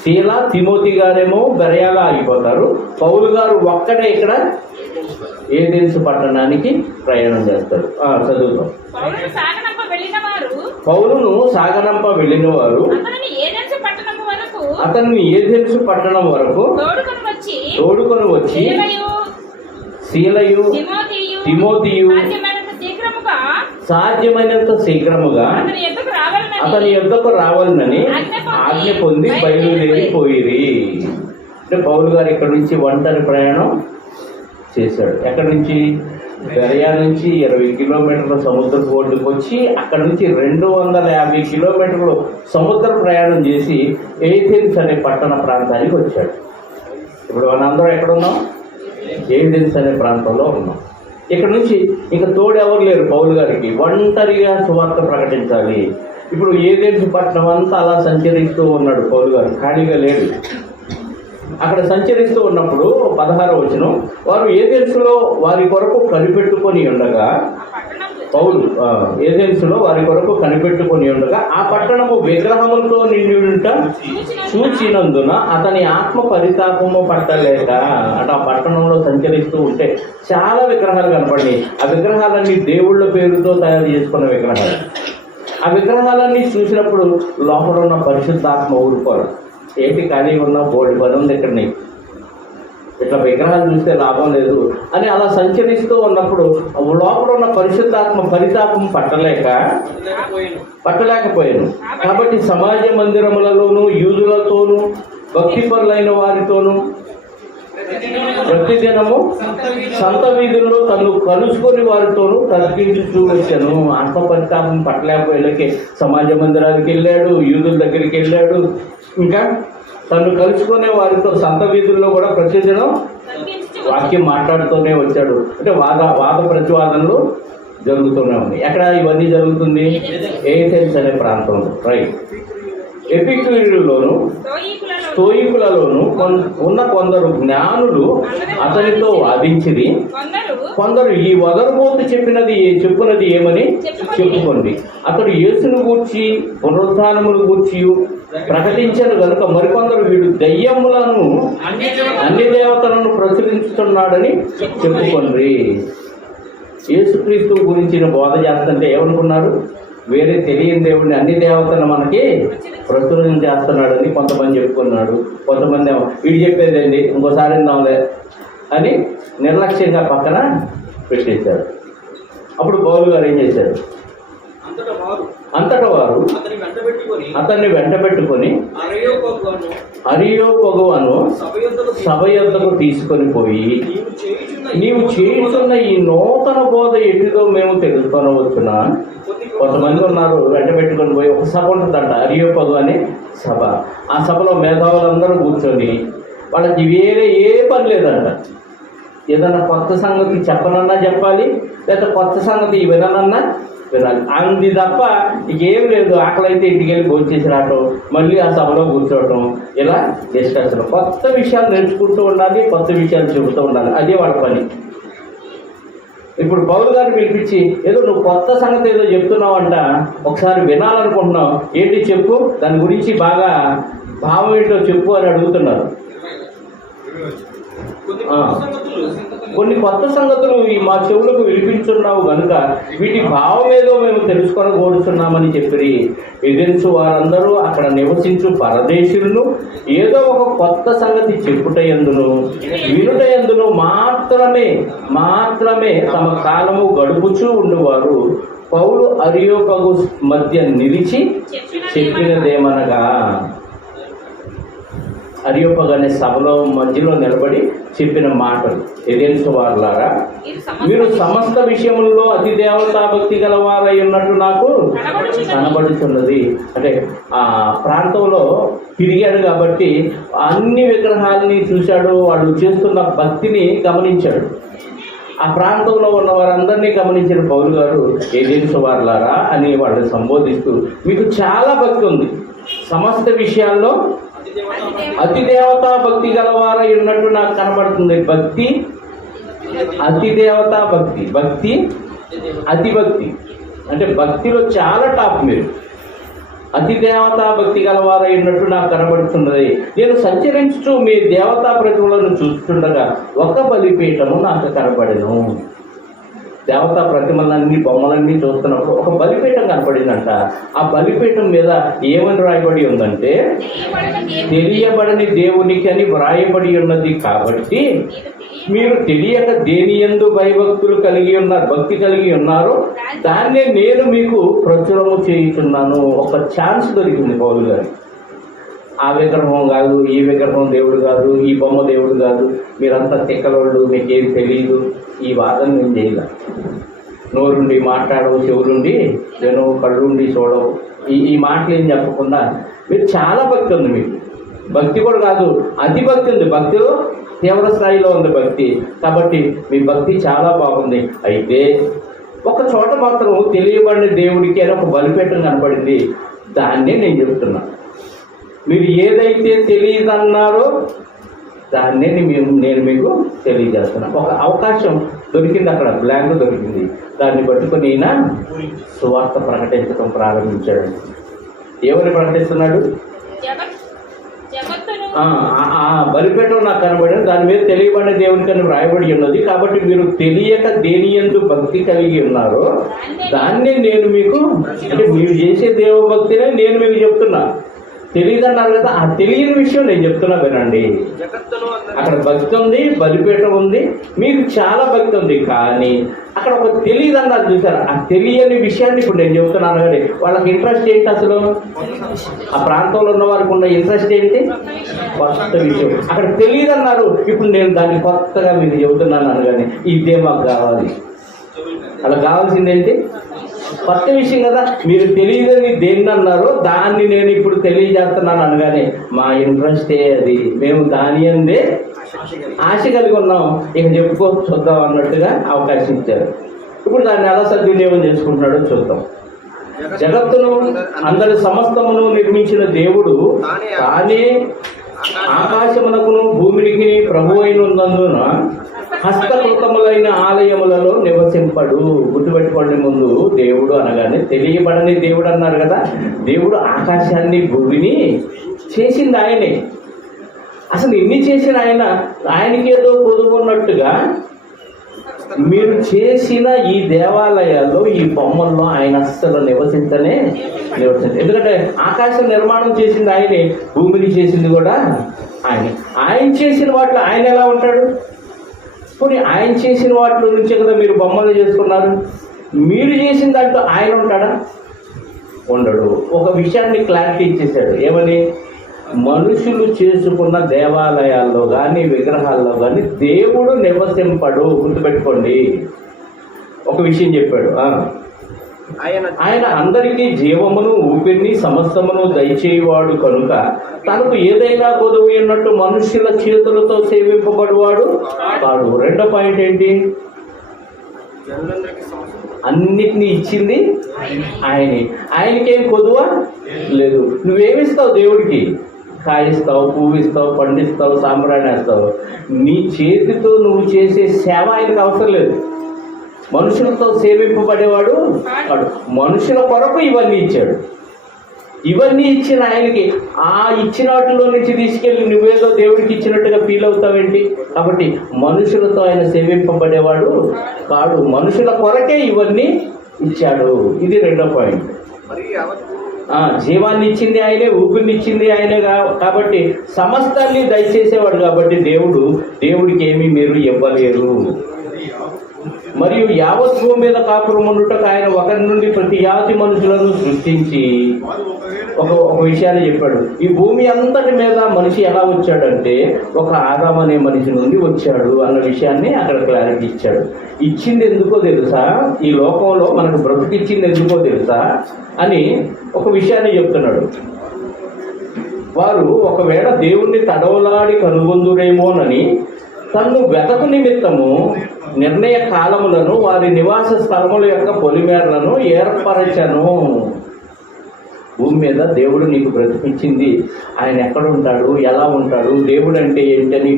శీల తిమోతి గారేమో బెరయాలో ఆగిపోతారు. పౌలు గారు ఒక్కడే ఇక్కడ ఏథెన్స్ పట్టణానికి ప్రయాణం చేస్తారు. చదువుతాం. పౌలును సాగనంప వెళ్ళిన వారు అతన్ని ఏథెన్స్ పట్టణం వరకు తోడుకొని వచ్చి శీలయు తిమోతియు సాధ్యమైనంత శీఘ్రముగా అతని యొద్దకు రావాలని ఆజ్ఞ పొంది బయలుదేరిపోయిరి. అంటే పౌలు గారు ఇక్కడ నుంచి ఒంటరి ప్రయాణం చేశాడు. ఎక్కడి నుంచి? బెరయా నుంచి 20 కిలోమీటర్ల సముద్రపు ఒడ్డుకు వచ్చి అక్కడ నుంచి 250 కిలోమీటర్లు సముద్ర ప్రయాణం చేసి ఏథెన్స్ అనే పట్టణ ప్రాంతానికి వచ్చాడు. ఇప్పుడు మనందరం ఎక్కడున్నాం? ఏథెన్స్ అనే ప్రాంతంలో ఉన్నాం. ఇక్కడ నుంచి ఇంకా తోడు ఎవరు లేరు పౌలు గారికి. ఒంటరిగా సువార్త ప్రకటించాలి. ఇప్పుడు ఏథెన్స్ పట్టణం అంతా అలా సంచరిస్తూ ఉన్నాడు పౌలు గారు, ఖాళీగా లేడు. అక్కడ సంచరిస్తూ ఉన్నప్పుడు 16వ వచనం, వారు ఏథెన్సులో వారి కొరకు కనిపెట్టుకొని ఉండగా పౌలు ఏథెన్సులో వారి కొరకు కనిపెట్టుకొని ఉండగా ఆ పట్టణము విగ్రహములతో నిండియుంట చూచినందున అతని ఆత్మ పరితాపము పట్టలేక. అంటే ఆ పట్టణంలో సంచరిస్తూ ఉంటే చాలా విగ్రహాలు కనపడినాయి. ఆ విగ్రహాలన్నీ దేవుళ్ళ పేరుతో తయారు చేసుకున్న విగ్రహాలు. ఆ విగ్రహాలన్నీ చూసినప్పుడు లోపల ఉన్న పరిశుద్ధాత్మ ఊరుకోరు. ఏంటి ఖాళీగా ఉన్న బోర్డు పని ఉంది ఇక్కడ, నీకు ఇట్లా విగ్రహాలు చూస్తే లాభం లేదు అని అలా సంచరిస్తూ ఉన్నప్పుడు లోపల ఉన్న పరిశుద్ధాత్మ పరితాపం పట్టలేకపోయాను. కాబట్టి సమాజ మందిరములలోనూ యూదులతోనూ భక్తిపరులైన వారితోనూ ప్రతిదినము సంత వీధుల్లో తను కలుసుకొని వారితోనూ తర్కించుతూ వచ్చాను. ఆత్మ పరితాపం పట్టలేకపోయేలకి సమాజ మందిరానికి వెళ్ళాడు, యూదుల దగ్గరికి వెళ్ళాడు, ఇంకా తను కలుసుకునే వారితో సంత వీధుల్లో కూడా ప్రతిదినం వాక్యం మాట్లాడుతూనే వచ్చాడు. అంటే వాద ప్రతివాదనలు జరుగుతూనే ఉంది. ఎక్కడ ఇవన్నీ జరుగుతుంది? ఏథెన్స్ అనే ప్రాంతంలో. రైట్. ఎపిక్యూరులోను స్తోయికులలోను ఉన్న కొందరు జ్ఞానులు అతనితో వాదించిరి. కొందరు ఈ వదరుబోతు చెప్పున్నది ఏమని చెప్పుకోండి. అతడు యేసును గూర్చి పునరుత్థానమును గూర్చి ప్రకటించను గనుక మరికొందరు వీడు దయ్యములను అన్ని దేవతలను ప్రచురించుతున్నాడని చెప్పుకోండి. యేసుక్రీస్తు గురించిన బోధ చేస్తుంటే ఏమనుకున్నారు? వేరే తెలియని దేవుడిని అన్ని దేవతలను మనకి ప్రచురణ చేస్తున్నాడని కొంతమంది చెప్పుకున్నాడు. కొంతమంది వీడు చెప్పేదండి ఇంకోసారి విందాంలే అని నిర్లక్ష్యంగా పక్కన పెట్టేశారు. అప్పుడు పౌలు గారు ఏం చేశారు? అంతటా వారు అతన్ని వెంట పెట్టుకొని అరియోపగువను సభ యొద్దకు తీసుకొని పోయి, నీవు చేయుచున్న ఈ నూతన బోధ ఎటుదో మేము తెలుసుకొనవచ్చునా? కొంతమంది ఉన్నారు, వెంట పెట్టుకొని పోయి ఒక సభ ఉంటుందంట, అరియోపగు అనే సభ. ఆ సభలో మేధావులందరూ కూర్చొని వాళ్ళకి వేరే ఏ పని లేదంట. ఏదన్నా కొత్త సంగతి చెప్పనన్నా చెప్పాలి, లేదా కొత్త సంగతి విననన్నా వినాలి, అంది తప్ప ఏం లేదు. ఆకలి అయితే ఇంటికి వెళ్ళి భోంచేసి రావటం, మళ్ళీ ఆ సభలో కూర్చోవటం, ఇలా డిస్కషన్. కొత్త విషయాలు నేర్చుకుంటూ ఉండాలి, కొత్త విషయాలు చెబుతూ ఉండాలి, అదే వాళ్ళ పని. ఇప్పుడు పౌలు గారు పిలిపించి ఏదో నువ్వు కొత్త సంగతి ఏదో చెప్తున్నావంట, ఒకసారి వినాలనుకుంటున్నావు, ఏంటి చెప్పు, దాని గురించి బాగా భావం ఏంటో చెప్పు అని అడుగుతున్నారు. కొన్ని కొత్త సంగతులు ఈ మా చెవులకు వినిపించున్నావు కనుక వీటి భావం ఏదో మేము తెలుసుకొని కోరుతున్నామని చెప్పి ఎదిరించు వారందరూ అక్కడ నివసించు పరదేశులను ఏదో ఒక కొత్త సంగతి చెప్పుటయందును వినుటయందును మాత్రమే తమ కాలము గడుపుచూ ఉండేవారు. పౌలు అరియోపగు మధ్య నిలిచి చెప్పినదేమనగా, అరియోపగు అనే సభలో మధ్యలో నిలబడి చెప్పిన మాటలు, ఎదెన్సు వారులారా, మీరు సమస్త విషయములలో అతి దేవతా భక్తి గలవారై ఉన్నట్టు నాకు కనబడుతున్నది. అంటే ఆ ప్రాంతంలో తిరిగాడు కాబట్టి అన్ని విగ్రహాలని చూశాడు, వాళ్ళు చేస్తున్న భక్తిని గమనించాడు. ఆ ప్రాంతంలో ఉన్న వారందరినీ గమనించిన పౌలు గారు ఎదెన్సు వారులారా అని వాళ్ళని సంబోధిస్తూ, మీకు చాలా భక్తి ఉంది, సమస్త విషయాల్లో అతి దేవతా భక్తి గలవారై ఉన్నట్టు నాకు కనబడుతుంది. భక్తి, అతి దేవతా భక్తి, భక్తి అతి భక్తి అంటే భక్తిలో చాలా టాప్ మీరు. అతి దేవతా భక్తి గలవారై ఉన్నట్టు నాకు కనబడుతున్నది. నేను సంచరించుచు మీ దేవతా ప్రతిమలను చూస్తుండగా ఒక బలిపీఠము నాకు కనబడెను. దేవతా ప్రతిమలన్నీ బొమ్మలన్నీ చూస్తున్నప్పుడు ఒక బలిపీఠం కనపడిందంట. ఆ బలిపీఠం మీద ఏమని రాయబడి ఉందంటే, తెలియబడని దేవునికి అని వ్రాయబడి ఉన్నది. కాబట్టి మీరు తెలియక దేనియందు భయభక్తులు భక్తి కలిగి ఉన్నారో దాన్నే నేను మీకు ప్రచురము చేయుచున్నాను. ఒక ఛాన్స్ దొరికింది పౌలు గారికి. ఆ విగ్రహం కాదు, ఈ విగ్రహం దేవుడు కాదు, ఈ బొమ్మ దేవుడు కాదు, మీరంతా తిక్కలోళ్ళు, మీకేం తెలియదు, ఈ వాదన నేను చేయలే. నోరుండి మాట్లాడవు, చెవులుండి వినవు, కళ్ళుండి చూడవు, ఈ మాటలు ఏం చెప్పకుండా మీరు చాలా భక్తి ఉంది. మీకు భక్తి కూడా కాదు, అతి భక్తి ఉంది. భక్తిలో తీవ్ర స్థాయిలో ఉంది భక్తి. కాబట్టి మీ భక్తి చాలా బాగుంది. అయితే ఒక చోట మాత్రం తెలియబడిన దేవుడికి అని ఒక బలిపీఠం కనపడింది. దాన్నే నేను చెప్తున్నా. మీరు ఏదైతే తెలియదన్నారో దాన్నే నేను మీకు తెలియజేస్తున్నా. ఒక అవకాశం దొరికింది, అక్కడ బ్లాంక్ దొరికింది. దాన్ని పట్టుకొని ఈయన సువార్త ప్రకటించడం ప్రారంభించాడు. ఏమని ప్రకటిస్తున్నాడు? బలిపీఠం నాకు కనబడి దాని మీద తెలియబడిన దేవునికి అని వ్రాయబడి ఉన్నది. కాబట్టి మీరు తెలియక దేనియందు భక్తి కలిగి ఉన్నారో దాన్నే నేను మీకు, అంటే మీరు చేసే దేవభక్తినే నేను మీకు చెప్తున్నా. తెలియదన్నారు కదా, ఆ తెలియని విషయం నేను చెప్తున్నా వినండి. అక్కడ భక్తి ఉంది, బలిపీఠం ఉంది, మీకు చాలా భక్తి ఉంది. కానీ అక్కడ ఒక తెలియదన్నారు చూసారు, ఆ తెలియని విషయాన్ని ఇప్పుడు నేను చెప్తున్నాను. కానీ వాళ్ళకి ఇంట్రెస్ట్ ఏంటి? అసలు ఆ ప్రాంతంలో ఉన్న వారికి ఉన్న ఇంట్రెస్ట్ ఏంటి? కొత్త విషయం. అక్కడ తెలియదన్నారు, ఇప్పుడు నేను దాన్ని కొత్తగా మీకు చెబుతున్నాను అనగానే ఇదే మాకు కావాలి. అలా కావాల్సిందేంటి? కొత్త విషయం కదా. మీరు తెలియదని దేన్ని అన్నారో దాన్ని నేను ఇప్పుడు తెలియజేస్తున్నాను అనగానే మా ఇంట్రెస్టే అది, మేము దాని అందే ఆశ కలిగి ఉన్నాం, ఇక చెప్పుకో చూద్దాం అన్నట్టుగా అవకాశం ఇచ్చారు. ఇప్పుడు దాన్ని ఎలా సద్వినియోగం చేసుకుంటున్నాడో చూద్దాం. జగత్తును అందరి సమస్తమును నిర్మించిన దేవుడు తానే ఆకాశమునకును భూమికి ప్రభు అయినందున హస్తకృతములైన ఆలయములలో నివసింపడు. గుర్తుపెట్టుకోండి, ముందు దేవుడు అనగానే తెలియబడని దేవుడు అన్నారు కదా. దేవుడు ఆకాశాన్ని భూమిని చేసింది ఆయనే. అసలు ఇన్ని చేసిన ఆయనకి ఏదో పొదుపున్నట్టుగా మీరు చేసిన ఈ దేవాలయాల్లో, ఈ బొమ్మల్లో ఆయన అస్సలు నివసించదు. ఎందుకంటే ఆకాశం నిర్మాణం చేసింది ఆయనే, భూమిని చేసింది కూడా ఆయనే. ఆయన చేసిన వాటిలో ఆయన ఎలా ఉంటాడు? పోనీ ఆయన చేసిన వాటిలో నుంచే కదా మీరు బొమ్మలు చేసుకున్నారు. మీరు చేసిన దాంట్లో ఆయన ఉంటాడా? ఉండడు. ఒక విషయాన్ని క్లారిటీ ఇచ్చేశాడు. ఏమని? మనుషులు చేసుకున్న దేవాలయాల్లో కానీ విగ్రహాల్లో కానీ దేవుడు నివసింపడు. గుర్తుపెట్టుకోండి. ఒక విషయం చెప్పాడు. ఆయన అందరికీ జీవమును ఊపిరిని సమస్తమును దయచేయవాడు కనుక తనకు ఏదైనా కొదువు ఉన్నట్టు మనుష్యుల చేతులతో సేవింపబడువాడు కాడు. రెండో పాయింట్ ఏంటి? అన్నిటినీ ఇచ్చింది ఆయనే. ఆయనకేం కొదువ లేదు. నువ్వేమిస్తావు దేవుడికి? కాయిస్తావు, పువ్విస్తావు, పండిస్తావు, సాంబ్రాణి వేస్తావు. నీ చేతితో నువ్వు చేసే సేవ ఆయనకు అవసరం లేదు. మనుషులతో సేవింపబడేవాడు వాడు. మనుషుల కొరకు ఇవన్నీ ఇచ్చాడు. ఇవన్నీ ఇచ్చిన ఆయనకి ఆ ఇచ్చిన వాటిలో నుంచి తీసుకెళ్ళి నువ్వేదో దేవుడికి ఇచ్చినట్టుగా ఫీల్ అవుతావేంటి? కాబట్టి మనుషులతో ఆయన సేవింపబడేవాడు కాడు. మనుషుల కొరకే ఇవన్నీ ఇచ్చాడు. ఇది రెండో పాయింట్. జీవాన్ని ఇచ్చింది ఆయనే, ఊపిరిని ఇచ్చింది ఆయనే. కాబట్టి సమస్తాన్ని దయచేసేవాడు. కాబట్టి దేవుడికి ఏమీ మీరు ఇవ్వలేరు. మరియు యావత్ భూమి మీద కాపురం ఉండుటకు ఆయన ఒకరి నుండి ప్రతి జాతి మనుషులను సృష్టించి ఒక విషయాన్ని చెప్పాడు. ఈ భూమి అంతటి మీద మనిషి ఎలా వచ్చాడంటే ఒక ఆదాము అనే మనిషి నుండి వచ్చాడు అన్న విషయాన్ని అక్కడ క్లారిటీ ఇచ్చాడు. ఇచ్చింది ఎందుకో తెలుసా? ఈ లోకంలో మనకు బ్రతికిచ్చింది ఎందుకో తెలుసా అని ఒక విషయాన్ని చెప్తున్నాడు. వారు ఒకవేళ దేవుణ్ణి తడవలాడి కనుగొందురేమోనని తన్ను వెతకు నిమిత్తము నిర్ణయ కాలములను వారి నివాస స్థలముల యొక్క పొలిమేరలను ఏర్పరచను. భూమి మీద దేవుడు నీకు బ్రతికించింది. ఆయన ఎక్కడ ఉంటాడు, ఎలా ఉంటాడు, దేవుడు అంటే ఏంటని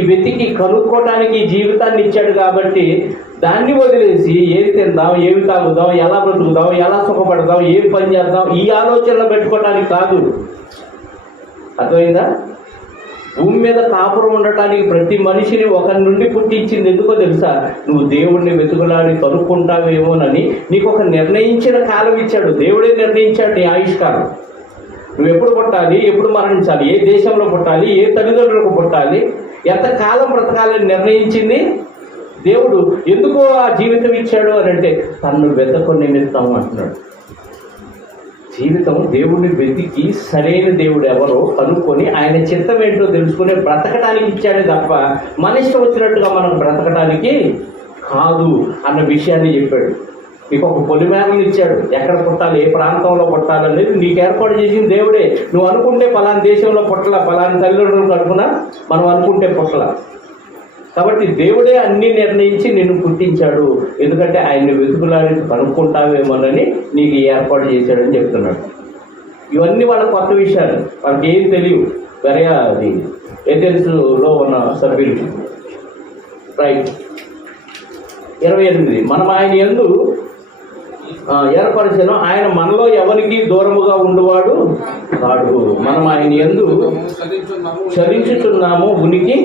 వెతికి కనుక్కోవడానికి జీవితాన్ని ఇచ్చాడు. కాబట్టి దాన్ని వదిలేసి ఏది తిందాం, ఏవి తాగుదాం, ఎలా బ్రతుకుదాం, ఎలా సుఖపడదాం, ఏం పని చేద్దాం, ఈ ఆలోచనలు పెట్టుకోవడానికి కాదు. అర్థమైందా? భూమి మీద కాపురం ఉండటానికి ప్రతి మనిషిని ఒకరి నుండి పుట్టించింది ఎందుకో తెలుసా? నువ్వు దేవుడిని వెతుకులాడి కనుక్కుంటావేమోనని నీకు ఒక నిర్ణయించిన కాలం ఇచ్చాడు. దేవుడే నిర్ణయించాడు నీ ఆయుష్కాలం. నువ్వు ఎప్పుడు పుట్టాలి, ఎప్పుడు మరణించాలి, ఏ దేశంలో పుట్టాలి, ఏ తల్లిదండ్రులకు పుట్టాలి, ఎంతకాలం బ్రతకాలని నిర్ణయించింది దేవుడు. ఎందుకో ఆ జీవితం ఇచ్చాడు అని అంటే తన్ను వెతకు నిమిత్తం అంటున్నాడు. జీవితం దేవుడిని వెతికి సరైన దేవుడు ఎవరో కనుక్కొని ఆయన చిత్తం ఏంటో తెలుసుకుని బ్రతకడానికి ఇచ్చాడే తప్ప మన ఇష్టం వచ్చినట్టుగా మనం బ్రతకడానికి కాదు అన్న విషయాన్ని చెప్పాడు. నీకు ఒక పొలిమేరలు ఇచ్చాడు. ఎక్కడ పుట్టాలి, ఏ ప్రాంతంలో పుట్టాలనేది నీకు ఏర్పాటు చేసింది దేవుడే. నువ్వు అనుకుంటే పలానా దేశంలో పుట్టల, పలానా తల్లిదండ్రులకు అనుకున్నా మనం అనుకుంటే పుట్టల. కాబట్టి దేవుడే అన్ని నిర్ణయించి నిన్ను పుట్టించాడు. ఎందుకంటే ఆయన్ని వెతుకులాడి కనుక్కుంటావేమోనని నీకు ఏర్పాటు చేశాడని చెప్తున్నాడు. ఇవన్నీ వాళ్ళ కొత్త విషయాలు, వాళ్ళకి ఏం తెలియదు. అది ఏథెన్స్లో ఉన్న సభ్యులు. రైట్. 28 మనం ఆయన యందు ఏర్పరిచాను. ఆయన మనలో ఎవరికి దూరముగా ఉండువాడు కాడు. మనం ఆయన యందు చలించుచున్నాము, ఉనికి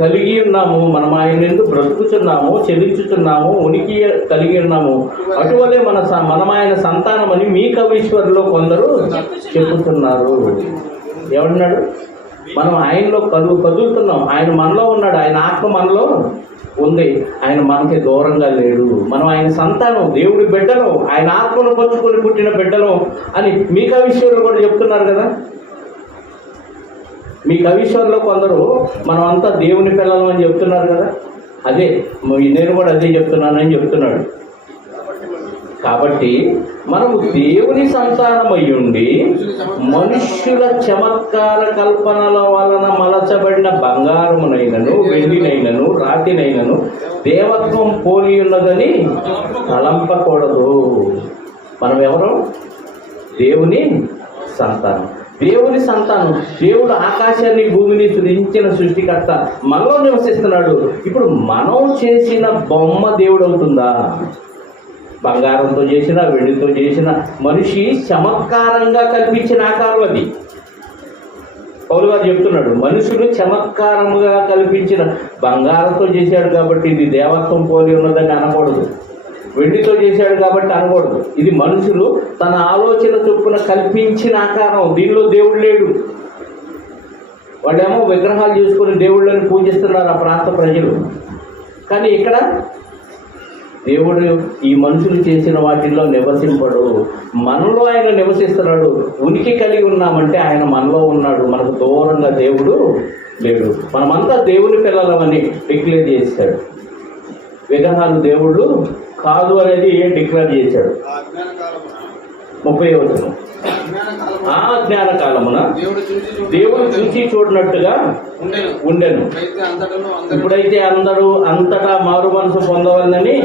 కలిగి ఉన్నాము. మనం ఆయన యందు బ్రతుకుచున్నాము, చలించుచున్నాము, ఉనికి కలిగి ఉన్నాము. అటువలే మనం ఆయన సంతానమని మీ కవీశ్వరులో కొందరు చెప్పుతున్నారు. ఎవడున్నాడు? మనం ఆయనలో కదులుతున్నాం. ఆయన మనలో ఉన్నాడు. ఆయన ఆత్మ మనలో ఉంది. ఆయన మనకి దూరంగా లేడు. మనం ఆయన సంతానం, దేవుడి బిడ్డలు, ఆయన ఆత్మను పంచుకొని పుట్టిన బిడ్డలు అని మీ కవీశ్వరులు కూడా చెప్తున్నారు కదా. మీ కవీశ్వరులో కొందరు మనం అంతా దేవుని పిల్లలు అని చెప్తున్నారు కదా. అదే నేను కూడా అదే చెప్తున్నానని చెప్తున్నాడు. కాబట్టి మనము దేవుని సంతానమయ్యుండి మనుష్యుల చమత్కార కల్పనల వలన మలచబడిన బంగారమునైనను, వెండినైనను, రాతినైనను దేవత్వం పోలి ఉన్నదని తలంపకూడదు. మనం ఎవరు? దేవుని సంతానం. దేవుని సంతానం. దేవుడు ఆకాశాన్ని భూమిని సృజించిన సృష్టికర్త మనలో నివసిస్తున్నాడు. ఇప్పుడు మనం చేసిన బొమ్మ దేవుడు అవుతుందా? బంగారంతో చేసిన, వెండితో చేసిన, మనిషి చమత్కారంగా కల్పించిన ఆకారం అది. పౌలు గారు చెప్తున్నాడు, మనుషులు చమత్కారముగా కల్పించిన బంగారంతో చేశాడు కాబట్టి ఇది దేవత్వం పోలి ఉన్నదని అనకూడదు. వెండితో చేశాడు కాబట్టి అనకూడదు. ఇది మనుషులు తన ఆలోచన చొప్పున కల్పించిన ఆకారం. దీనిలో దేవుడు లేడు. వాళ్ళేమో విగ్రహాలు చేసుకుని దేవుళ్ళని పూజిస్తున్నారు ఆ ప్రాంత ప్రజలు. కానీ ఇక్కడ దేవుడు ఈ మనుషులు చేసిన వాటిల్లో నివసింపడు. మనలో ఆయన నివసిస్తున్నాడు. ఉనికి కలిగి ఉన్నామంటే ఆయన మనలో ఉన్నాడు. మనకు దూరంగా దేవుడు లేడు. మనమంతా దేవుని పిల్లలమని డిక్లేర్ చేశాడు. విగ్రహాలు దేవుడు కాదు అనేది డిక్లేర్ చేశాడు. 30వ వచనం, ఆ జ్ఞాన కాలమున దేవుడు చూచి చూడనట్టుగా ఉండెను. ఇప్పుడైతే అందరూ అంతటా మారు మనసు పొందవాలని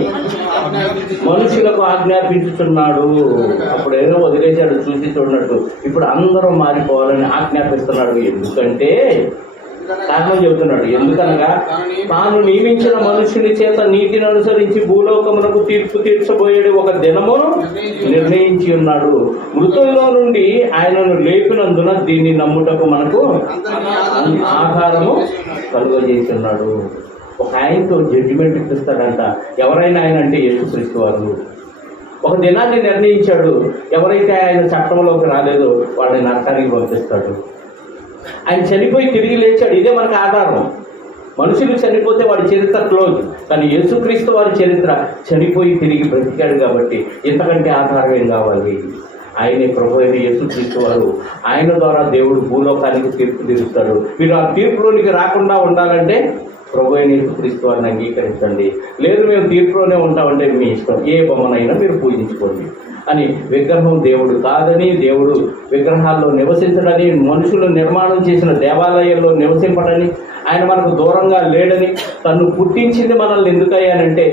మనుషులకు ఆజ్ఞాపించుతున్నాడు. అప్పుడేదో వదిలేశాడు చూసి చూడనట్టు. ఇప్పుడు అందరూ మారిపోవాలని ఆజ్ఞాపిస్తున్నాడు. ఎందుకంటే కారణం చెబుతున్నాడు. ఎందుకనగా తాను నియమించిన మనుషుని చేత నీతిని అనుసరించి భూలోకమునకు తీర్పు తీర్చబోయేది ఒక దినమును నిర్ణయించి ఉన్నాడు. మృతుల్లో నుండి ఆయనను లేపినందున దీన్ని నమ్ముటకు మనకు ఆధారము కలుగజేసి ఉన్నాడు. ఒక ఆయనతో జడ్జిమెంట్ ఇప్పిస్తాడంట. ఎవరైనా ఆయన అంటే యేసుక్రీస్తు వారు. ఒక దినాన్ని నిర్ణయించాడు. ఎవరైతే ఆయన చట్టంలోకి రాలేదో వాడిని నరకానికి పంపిస్తాడు. ఆయన చనిపోయి తిరిగి లేచాడు. ఇదే మనకు ఆధారం. మనుషులు చనిపోతే వాడి చరిత్ర క్లోజ్. కానీ యేసుక్రీస్తు వారి చరిత్ర చనిపోయి తిరిగి బ్రతికాడు కాబట్టి ఇంతకంటే ఆధారం ఏం కావాలి? ఆయనే ప్రభు అయిన యేసుక్రీస్తు వారు. ఆయన ద్వారా దేవుడు భూలోకానికి తీర్పు తీరుస్తాడు. మీరు ఆ తీర్పులోనికి రాకుండా ఉండాలంటే ప్రభు అయిన యేసుక్రీస్తు వారిని అంగీకరించండి. లేదు మేము తీర్పులోనే ఉంటామంటే మీ ఇష్టం. ఏ బొమ్మనైనా మీరు పూజించుకోండి అని. విగ్రహం దేవుడు కాదని, దేవుడు విగ్రహాల్లో నివసించడని, మనుషులు నిర్మాణం చేసిన దేవాలయాల్లో నివసింపడని, ఆయన మనకు దూరంగా లేడని, తను పుట్టించింది మనల్ని ఎందుకయ్యానంటే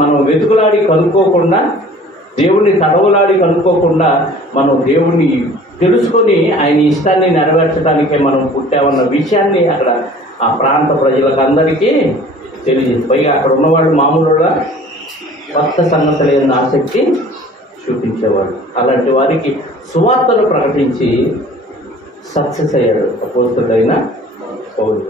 మనం వెతుకులాడి కనుక్కోకుండా, దేవుణ్ణి తడవులాడి కనుక్కోకుండా మనం దేవుణ్ణి తెలుసుకొని ఆయన ఇష్టాన్ని నెరవేర్చడానికే మనం పుట్టామన్న విషయాన్ని అక్కడ ఆ ప్రాంత ప్రజలకు అందరికీ తెలియజేసి, పైగా అక్కడ ఉన్నవాళ్ళు మామూలుగా కొత్త సంగతులు ఏదైనా ఆసక్తి చూపించేవాడు. అలాంటి వారికి సువార్తను ప్రకటించి సక్సెస్ అయ్యాడు అపోస్తలుడైన పౌలు.